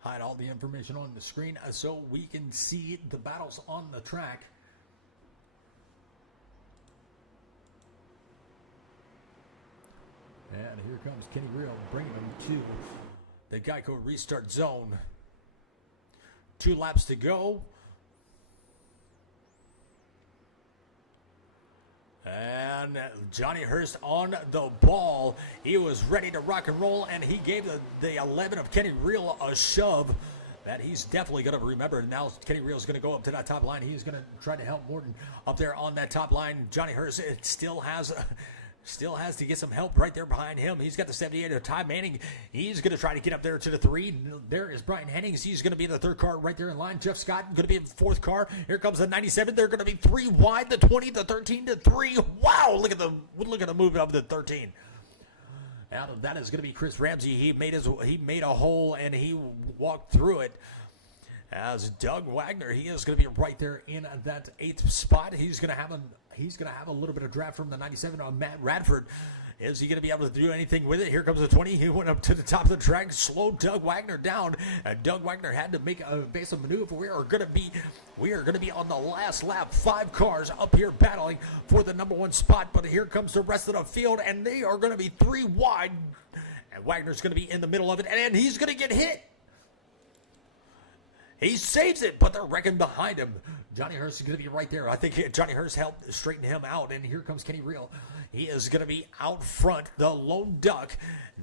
Hide all the information on the screen so we can see the battles on the track. And here comes Kenny Real, bringing them to the Geico restart zone. 2 laps to go. And Johnny Hurst on the ball. He was ready to rock and roll, and he gave the 11 of Kenny Real a shove that he's definitely going to remember. Now Kenny Real is going to go up to that top line. He's going to try to help Morton up there on that top line. Johnny Hurst still has to get some help right there behind him. He's got the 78 of Ty Manning. He's going to try to get up there to the 3. There is Brian Hennings. He's going to be the 3rd car right there in line. Jeff Scott going to be the 4th car. Here comes the 97. They're going to be 3 wide. The 20, the 13, the 3. Wow! Look at the movement of the 13. Out of that is going to be Chris Ramsey. He made a hole and he walked through it. As Doug Wagner, he is going to be right there in that 8th spot. He's going to have a little bit of draft from the 97 on Matt Radford. Is he going to be able to do anything with it? Here comes the 20. He went up to the top of the track, slowed Doug Wagner down. And Doug Wagner had to make a basic maneuver. We are going to be on the last lap. 5 cars up here battling for the number 1 spot. But here comes the rest of the field, and they are going to be 3 wide. And Wagner's going to be in the middle of it, and he's going to get hit. He saves it, but they're wrecking behind him. Johnny Hurst is going to be right there. I think Johnny Hurst helped straighten him out, and here comes Kenny Real. He is going to be out front, the lone duck.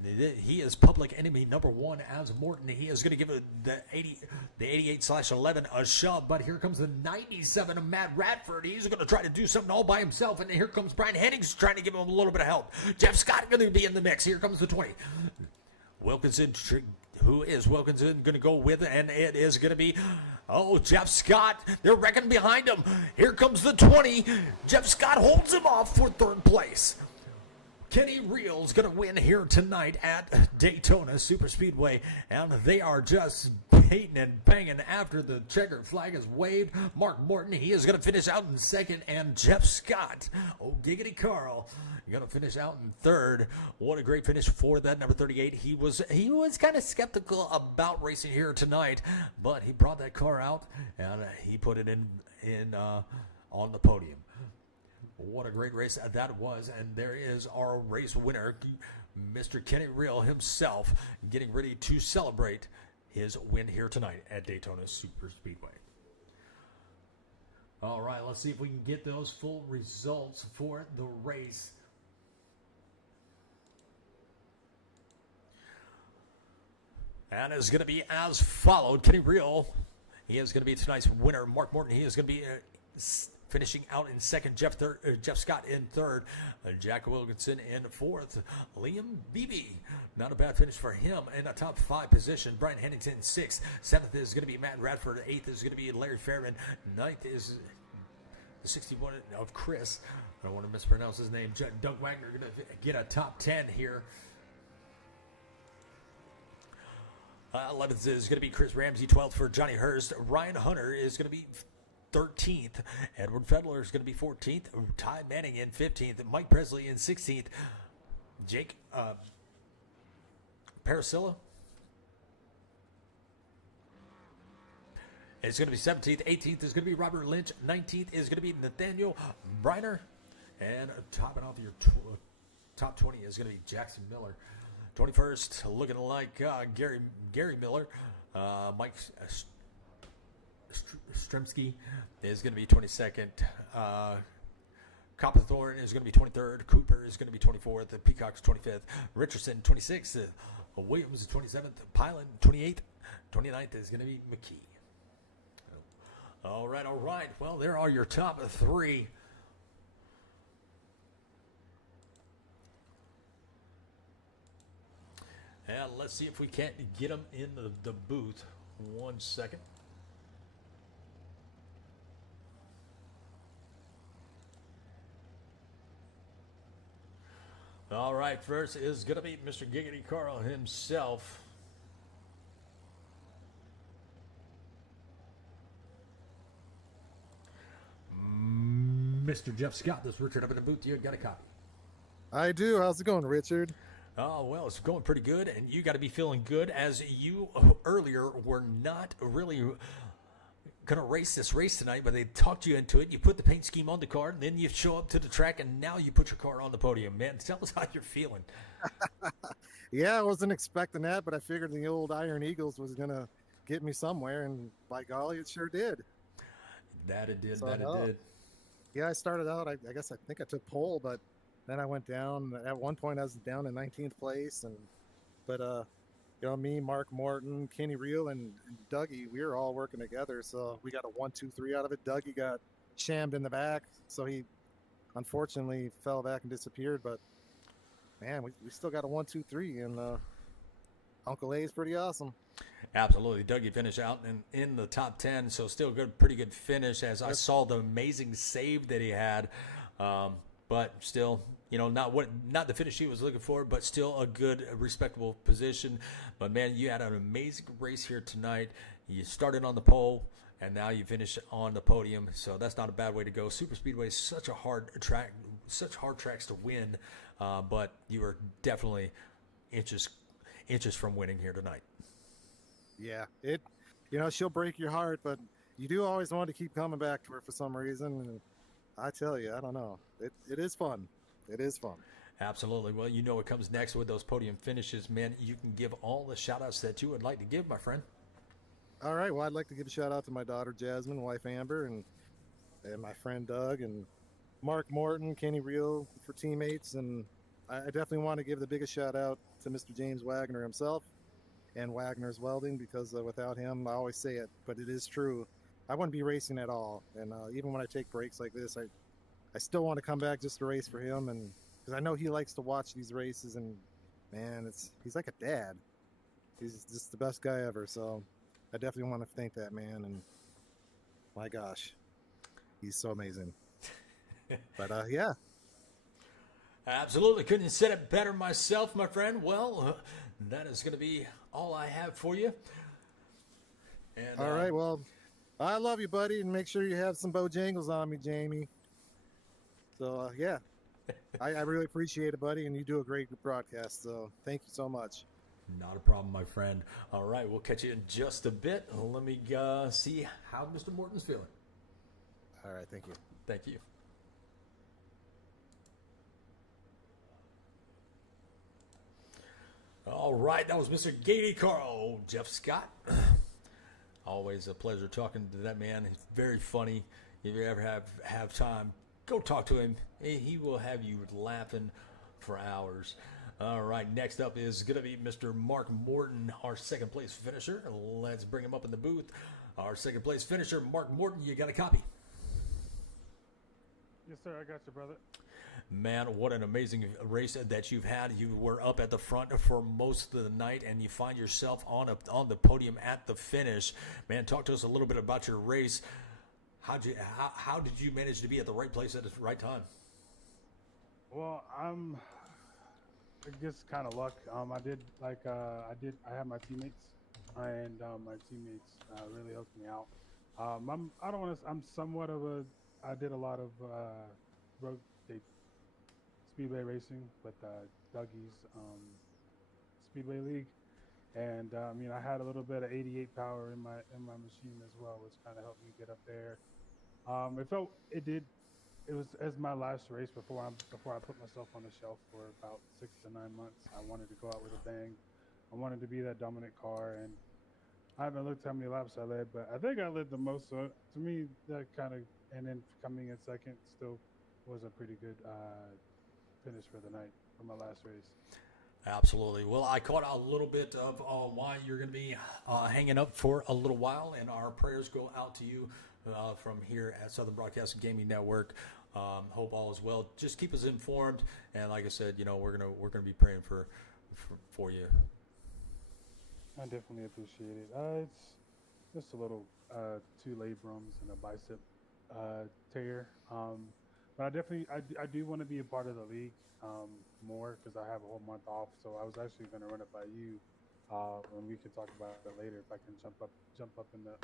He is public enemy number 1 as Morton. He is going to give the 88/11 a shove, but here comes the 97 of Matt Radford. He's going to try to do something all by himself, and here comes Brian Hennings trying to give him a little bit of help. Jeff Scott going to be in the mix. Here comes the 20. Wilkinson, who is Wilkinson going to go with, and it is going to be, Jeff Scott. They're wrecking behind him. Here comes the 20. Jeff Scott holds him off for 3rd place. Kenny Real's going to win here tonight at Daytona SuperSpeedway, and they are just hating and banging after the checkered flag is waved. Mark Morton, he is going to finish out in 2nd, and Jeff Scott, Giggity Carl, going to finish out in 3rd. What a great finish for that number 38. He was kind of skeptical about racing here tonight, but he brought that car out and he put it in on the podium. What a great race that was, and there is our race winner, Mr. Kenny Real himself, getting ready to celebrate his win here tonight at Daytona SuperSpeedway. All right, let's see if we can get those full results for the race. And it's going to be as followed. Kenny Real, he is going to be tonight's winner. Mark Morton, he is going to be finishing out in 2nd. Jeff Scott in 3rd. Jack Wilkinson in 4th. Liam Beebe, not a bad finish for him in a top 5 position. Brian Hennington 6th. 7th is going to be Matt Radford. 8th is going to be Larry Fairman. 9th is the 61 of Chris. I don't want to mispronounce his name. Doug Wagner going to get a top 10 here. 11th is going to be Chris Ramsey. 12th for Johnny Hurst. Ryan Hunter is going to be 13th. Edward Fedler is going to be 14th. Ty Manning in 15th. Mike Presley in 16th. Jake Parasilla. It's going to be 17th. 18th is going to be Robert Lynch. 19th is going to be Nathaniel Briner. And topping off your top 20 is going to be Jackson Miller. 21st, looking like Gary Miller. Mike Stremski is going to be 22nd. Copperthorne is going to be 23rd. Cooper is going to be 24th. The Peacock's 25th. Richardson, 26th. Williams, 27th. Pilot, 28th. 29th is going to be McKee. All right. Well, there are your top 3. And let's see if we can't get them in the booth. 1 second. All right, first is going to be Mr. Giggity Carl himself. Mr. Jeff Scott, this is Richard up in the booth. You got a copy? I do. How's it going, Richard? Oh, well, it's going pretty good, and you got to be feeling good, as you earlier were not really going to race this race tonight, but they talked you into it. You put the paint scheme on the car, and then you show up to the track, and now you put your car on the podium. Man, tell us how you're feeling. Yeah, I wasn't expecting that, but I figured the old Iron Eagles was going to get me somewhere, and by golly, it sure did. That it did, So, that it did. Yeah, I started out, I think I took pole, but then I went down. At one point, I was down in 19th place, but me, Mark Morton, Kenny Reel, and Dougie, we were all working together. So we got a 1, 2, 3 out of it. Dougie got shammed in the back, so he unfortunately fell back and disappeared. But man, we still got a 1, 2, 3, and Uncle A is pretty awesome. Absolutely. Dougie finished out in the top 10, so still pretty good finish, as I saw the amazing save that he had. But still, not the finish he was looking for, but still a good, respectable position. But man, you had an amazing race here tonight. You started on the pole, and now you finish on the podium. So that's not a bad way to go. SuperSpeedway is such a hard track, such hard tracks to win. But you were definitely inches from winning here tonight. Yeah, she'll break your heart, but you do always want to keep coming back to her for some reason. And I tell you, I don't know. It is fun. It is fun. Absolutely. Well, you know what comes next with those podium finishes, man. You can give all the shout-outs that you would like to give, my friend. All right. Well, I'd like to give a shout-out to my daughter, Jasmine, wife Amber, and my friend Doug, and Mark Morton, Kenny Reel for teammates. And I definitely want to give the biggest shout-out to Mr. James Wagner himself and Wagner's Welding, because without him, I always say it, but it is true, I wouldn't be racing at all. And even when I take breaks like this, I still want to come back just to race for him, and because I know he likes to watch these races, and man, he's like a dad. He's just the best guy ever. So I definitely want to thank that man, and my gosh, he's so amazing. But yeah. Absolutely. Couldn't have said it better myself, my friend. Well, that is going to be all I have for you. And, all right. Well, I love you, buddy, and make sure you have some Bojangles on me, Jamie. So, yeah, I really appreciate it, buddy, and you do a great broadcast, so thank you so much. Not a problem, my friend. All right, we'll catch you in just a bit. Let me see how Mr. Morton's feeling. All right, thank you. Thank you. All right, that was Mr. Gady Carl, Jeff Scott. Always a pleasure talking to that man. He's very funny. If you ever have time, go talk to him. He will have you laughing for hours. All right, next up is going to be Mr. Mark Morton, our second place finisher. Let's bring him up in the booth. Our second place finisher, Mark Morton, you got a copy? Yes, sir, I got you, brother. Man, what an amazing race that you've had. You were up at the front for most of the night, and you find yourself on the podium at the finish. Man, talk to us a little bit about your race. How did you manage to be at the right place at the right time? Well, I guess kind of luck. I have my teammates, and my teammates really helped me out. I did a lot of speedway racing with Dougie's Speedway League, and I mean I had a little bit of 88 power in my machine as well, which kind of helped me get up there. It was as my last race before I put myself on the shelf for about 6 to 9 months. I wanted to go out with a bang. I wanted to be that dominant car, and I haven't looked how many laps I led, but I think I led the most. So to me, that kind of, and then coming in second still was a pretty good finish for the night for my last race. Absolutely. Well, I caught a little bit of why you're going to be hanging up for a little while, and our prayers go out to you from here at Southern Broadcasting Gaming Network. Hope all is well. Just keep us informed, and like I said, we're gonna be praying for you. I definitely appreciate it. It's just a little two labrums and a bicep tear. But I do want to be a part of the league more because I have a whole month off. So I was actually going to run it by you, and we could talk about it later if I can jump up in the.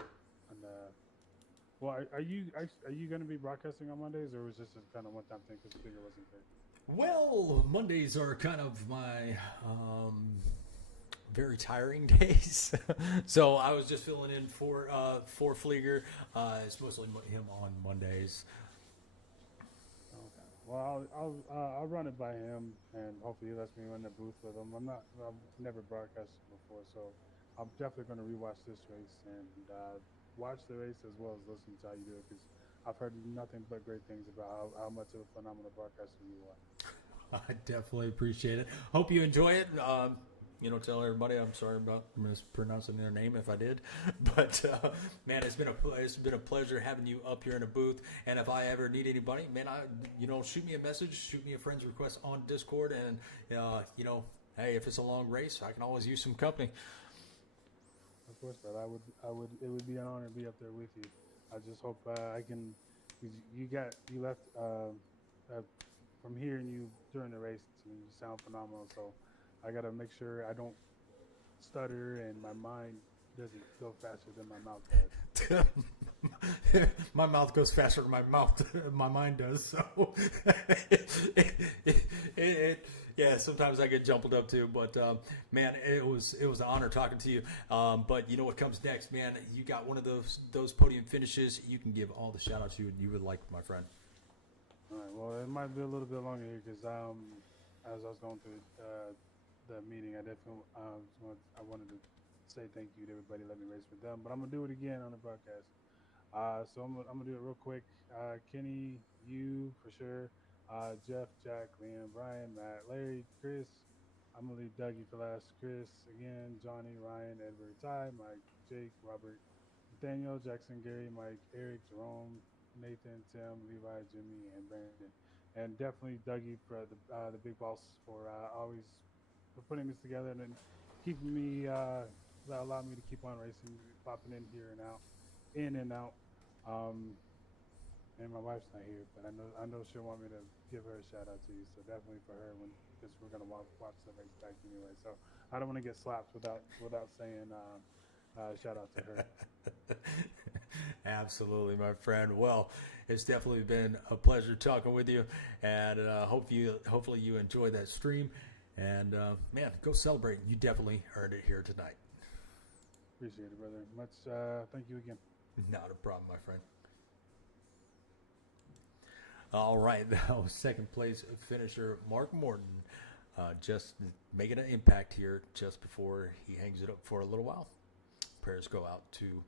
Well, are you going to be broadcasting on Mondays, or was this a kind of one-time thing because the figure wasn't great? Well, Mondays are kind of my very tiring days, so I was just filling in for Flieger. It's mostly him on Mondays. Okay. Well, I'll run it by him, and hopefully he lets me run the booth with him. I've never broadcasted before, so I'm definitely going to rewatch this race and watch the race as well as listen to how you do it, because I've heard nothing but great things about how much of a phenomenal broadcaster you are. I definitely appreciate it. Hope you enjoy it. Tell everybody I'm sorry about mispronouncing their name if I did. But man, it's been a pleasure having you up here in the booth. And if I ever need anybody, man, shoot me a message, shoot me a friend's request on Discord, and hey, if it's a long race, I can always use some company. Of course, but it would be an honor to be up there with you. I just hope I can. You left from hearing you during the race, and you sound phenomenal. So I got to make sure I don't stutter and my mind doesn't go faster than my mouth does. My mouth goes faster than my mind does. So yeah, sometimes I get jumbled up too. But man, it was an honor talking to you. But you know what comes next, man? You got one of those podium finishes. You can give all the shout outs you would like, my friend. All right. Well, it might be a little bit longer here because as I was going through the meeting, I definitely I wanted to say thank you to everybody let me race with them, but I'm gonna do it again on the broadcast. So I'm gonna do it real quick. Kenny, you for sure. Jeff, Jack, Liam, Brian, Matt, Larry, Chris. I'm gonna leave Dougie for last. Chris again, Johnny, Ryan, Edward, Ty, Mike, Jake, Robert, Nathaniel, Jackson, Gary, Mike, Eric, Jerome, Nathan, Tim, Levi, Jimmy, and Brandon. And definitely Dougie for the big boss for always for putting this together and then keeping me allowing me to keep on racing, popping in here and out, in and out. And my wife's not here, but I know she'll want me to give her a shout out to you. So definitely for her, because we're gonna watch the race back anyway. So I don't want to get slapped without saying shout out to her. Absolutely, my friend. Well, it's definitely been a pleasure talking with you, and hopefully you enjoy that stream. And man, go celebrate. You definitely earned it here tonight. Appreciate it, brother. Thank you again. Not a problem, my friend. All right, now second place finisher Mark Morton, just making an impact here just before he hangs it up for a little while. Prayers go out to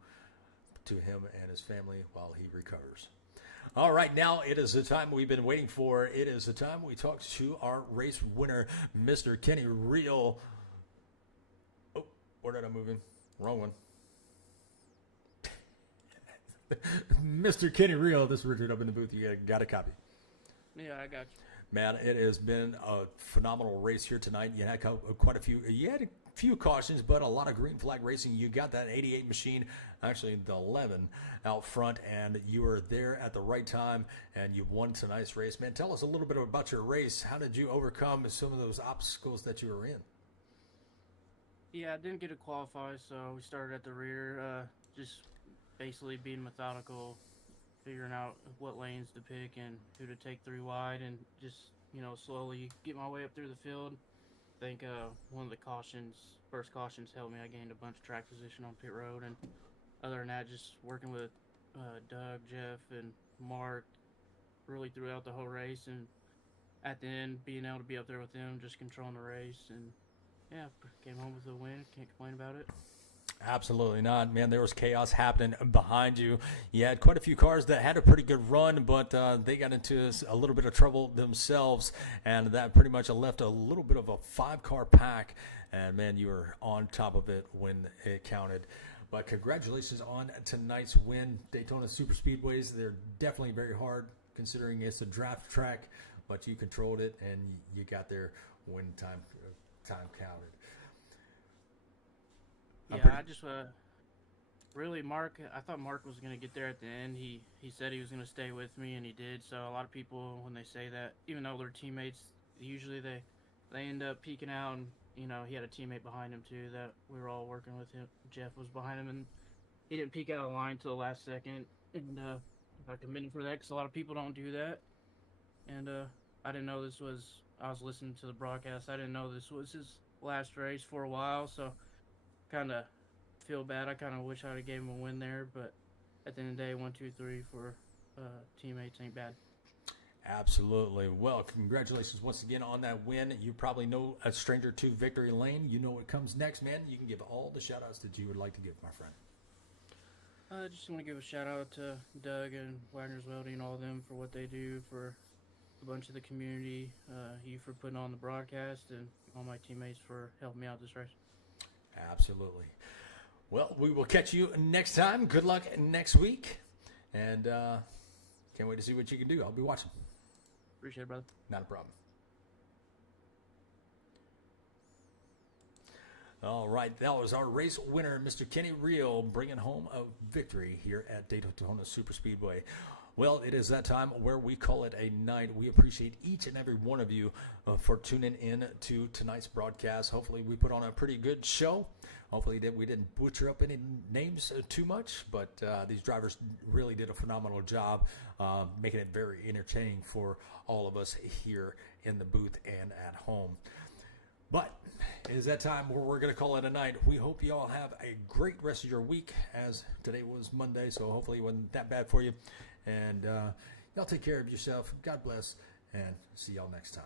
him and his family while he recovers. All right, now it is the time we've been waiting for. It is the time we talk to our race winner, Mr. Kenny Real. Oh, where did I move in? Wrong one. Mr. Kenny Real, this is Richard up in the booth. You got a copy. Yeah, I got you. Man, it has been a phenomenal race here tonight. You had quite a few. You had a few cautions, but a lot of green flag racing. You got that 88 machine, actually the 11 out front, and you were there at the right time, and you won tonight's race. Man, tell us a little bit about your race. How did you overcome some of those obstacles that you were in? Yeah, I didn't get to qualify, so we started at the rear, just basically being methodical, figuring out what lanes to pick and who to take 3 wide, and just, slowly get my way up through the field. think one of the first cautions helped me. I gained a bunch of track position on pit road, and other than that, just working with Doug, Jeff, and Mark really throughout the whole race, and at the end, being able to be up there with them, just controlling the race, and yeah, came home with a win. Can't complain about it. Absolutely not, man. There was chaos happening behind you. You had quite a few cars that had a pretty good run, but they got into a little bit of trouble themselves, and that pretty much left a little bit of a 5-car pack. And man, you were on top of it when it counted. But congratulations on tonight's win. Daytona Superspeedways, they're definitely very hard considering it's a draft track, but you controlled it and you got there when time counted. Yeah, I just really Mark. I thought Mark was gonna get there at the end. He said he was gonna stay with me, and he did. So a lot of people, when they say that, even though they're teammates, usually they end up peeking out. And he had a teammate behind him too that we were all working with him. Jeff was behind him, and he didn't peek out of the line till the last second. And I commend him for that, because a lot of people don't do that. And I didn't know this was. I was listening to the broadcast. I didn't know this was his last race for a while, so kind of feel bad. I kind of wish I'd have gave him a win there, but at the end of the day, 1, 2, 3 for teammates ain't bad. Absolutely. Well, congratulations once again on that win. You probably know a stranger to victory lane. You know what comes next, man. You can give all the shout outs that you would like to give, my friend. I just want to give a shout out to Doug and Wagner's Welding, all of them for what they do for a bunch of the community, you for putting on the broadcast, and all my teammates for helping me out this race. Absolutely. Well, we will catch you next time. Good luck next week. And can't wait to see what you can do. I'll be watching. Appreciate it, brother. Not a problem. All right, that was our race winner, Mr. Kenny Real, bringing home a victory here at Daytona Superspeedway. Well, it is that time where we call it a night. We appreciate each and every one of you for tuning in to tonight's broadcast. Hopefully, we put on a pretty good show. Hopefully, we didn't butcher up any names too much, but these drivers really did a phenomenal job making it very entertaining for all of us here in the booth and at home. But it is that time where we're going to call it a night. We hope you all have a great rest of your week, as today was Monday, so hopefully it wasn't that bad for you. And y'all take care of yourself. God bless, and see y'all next time.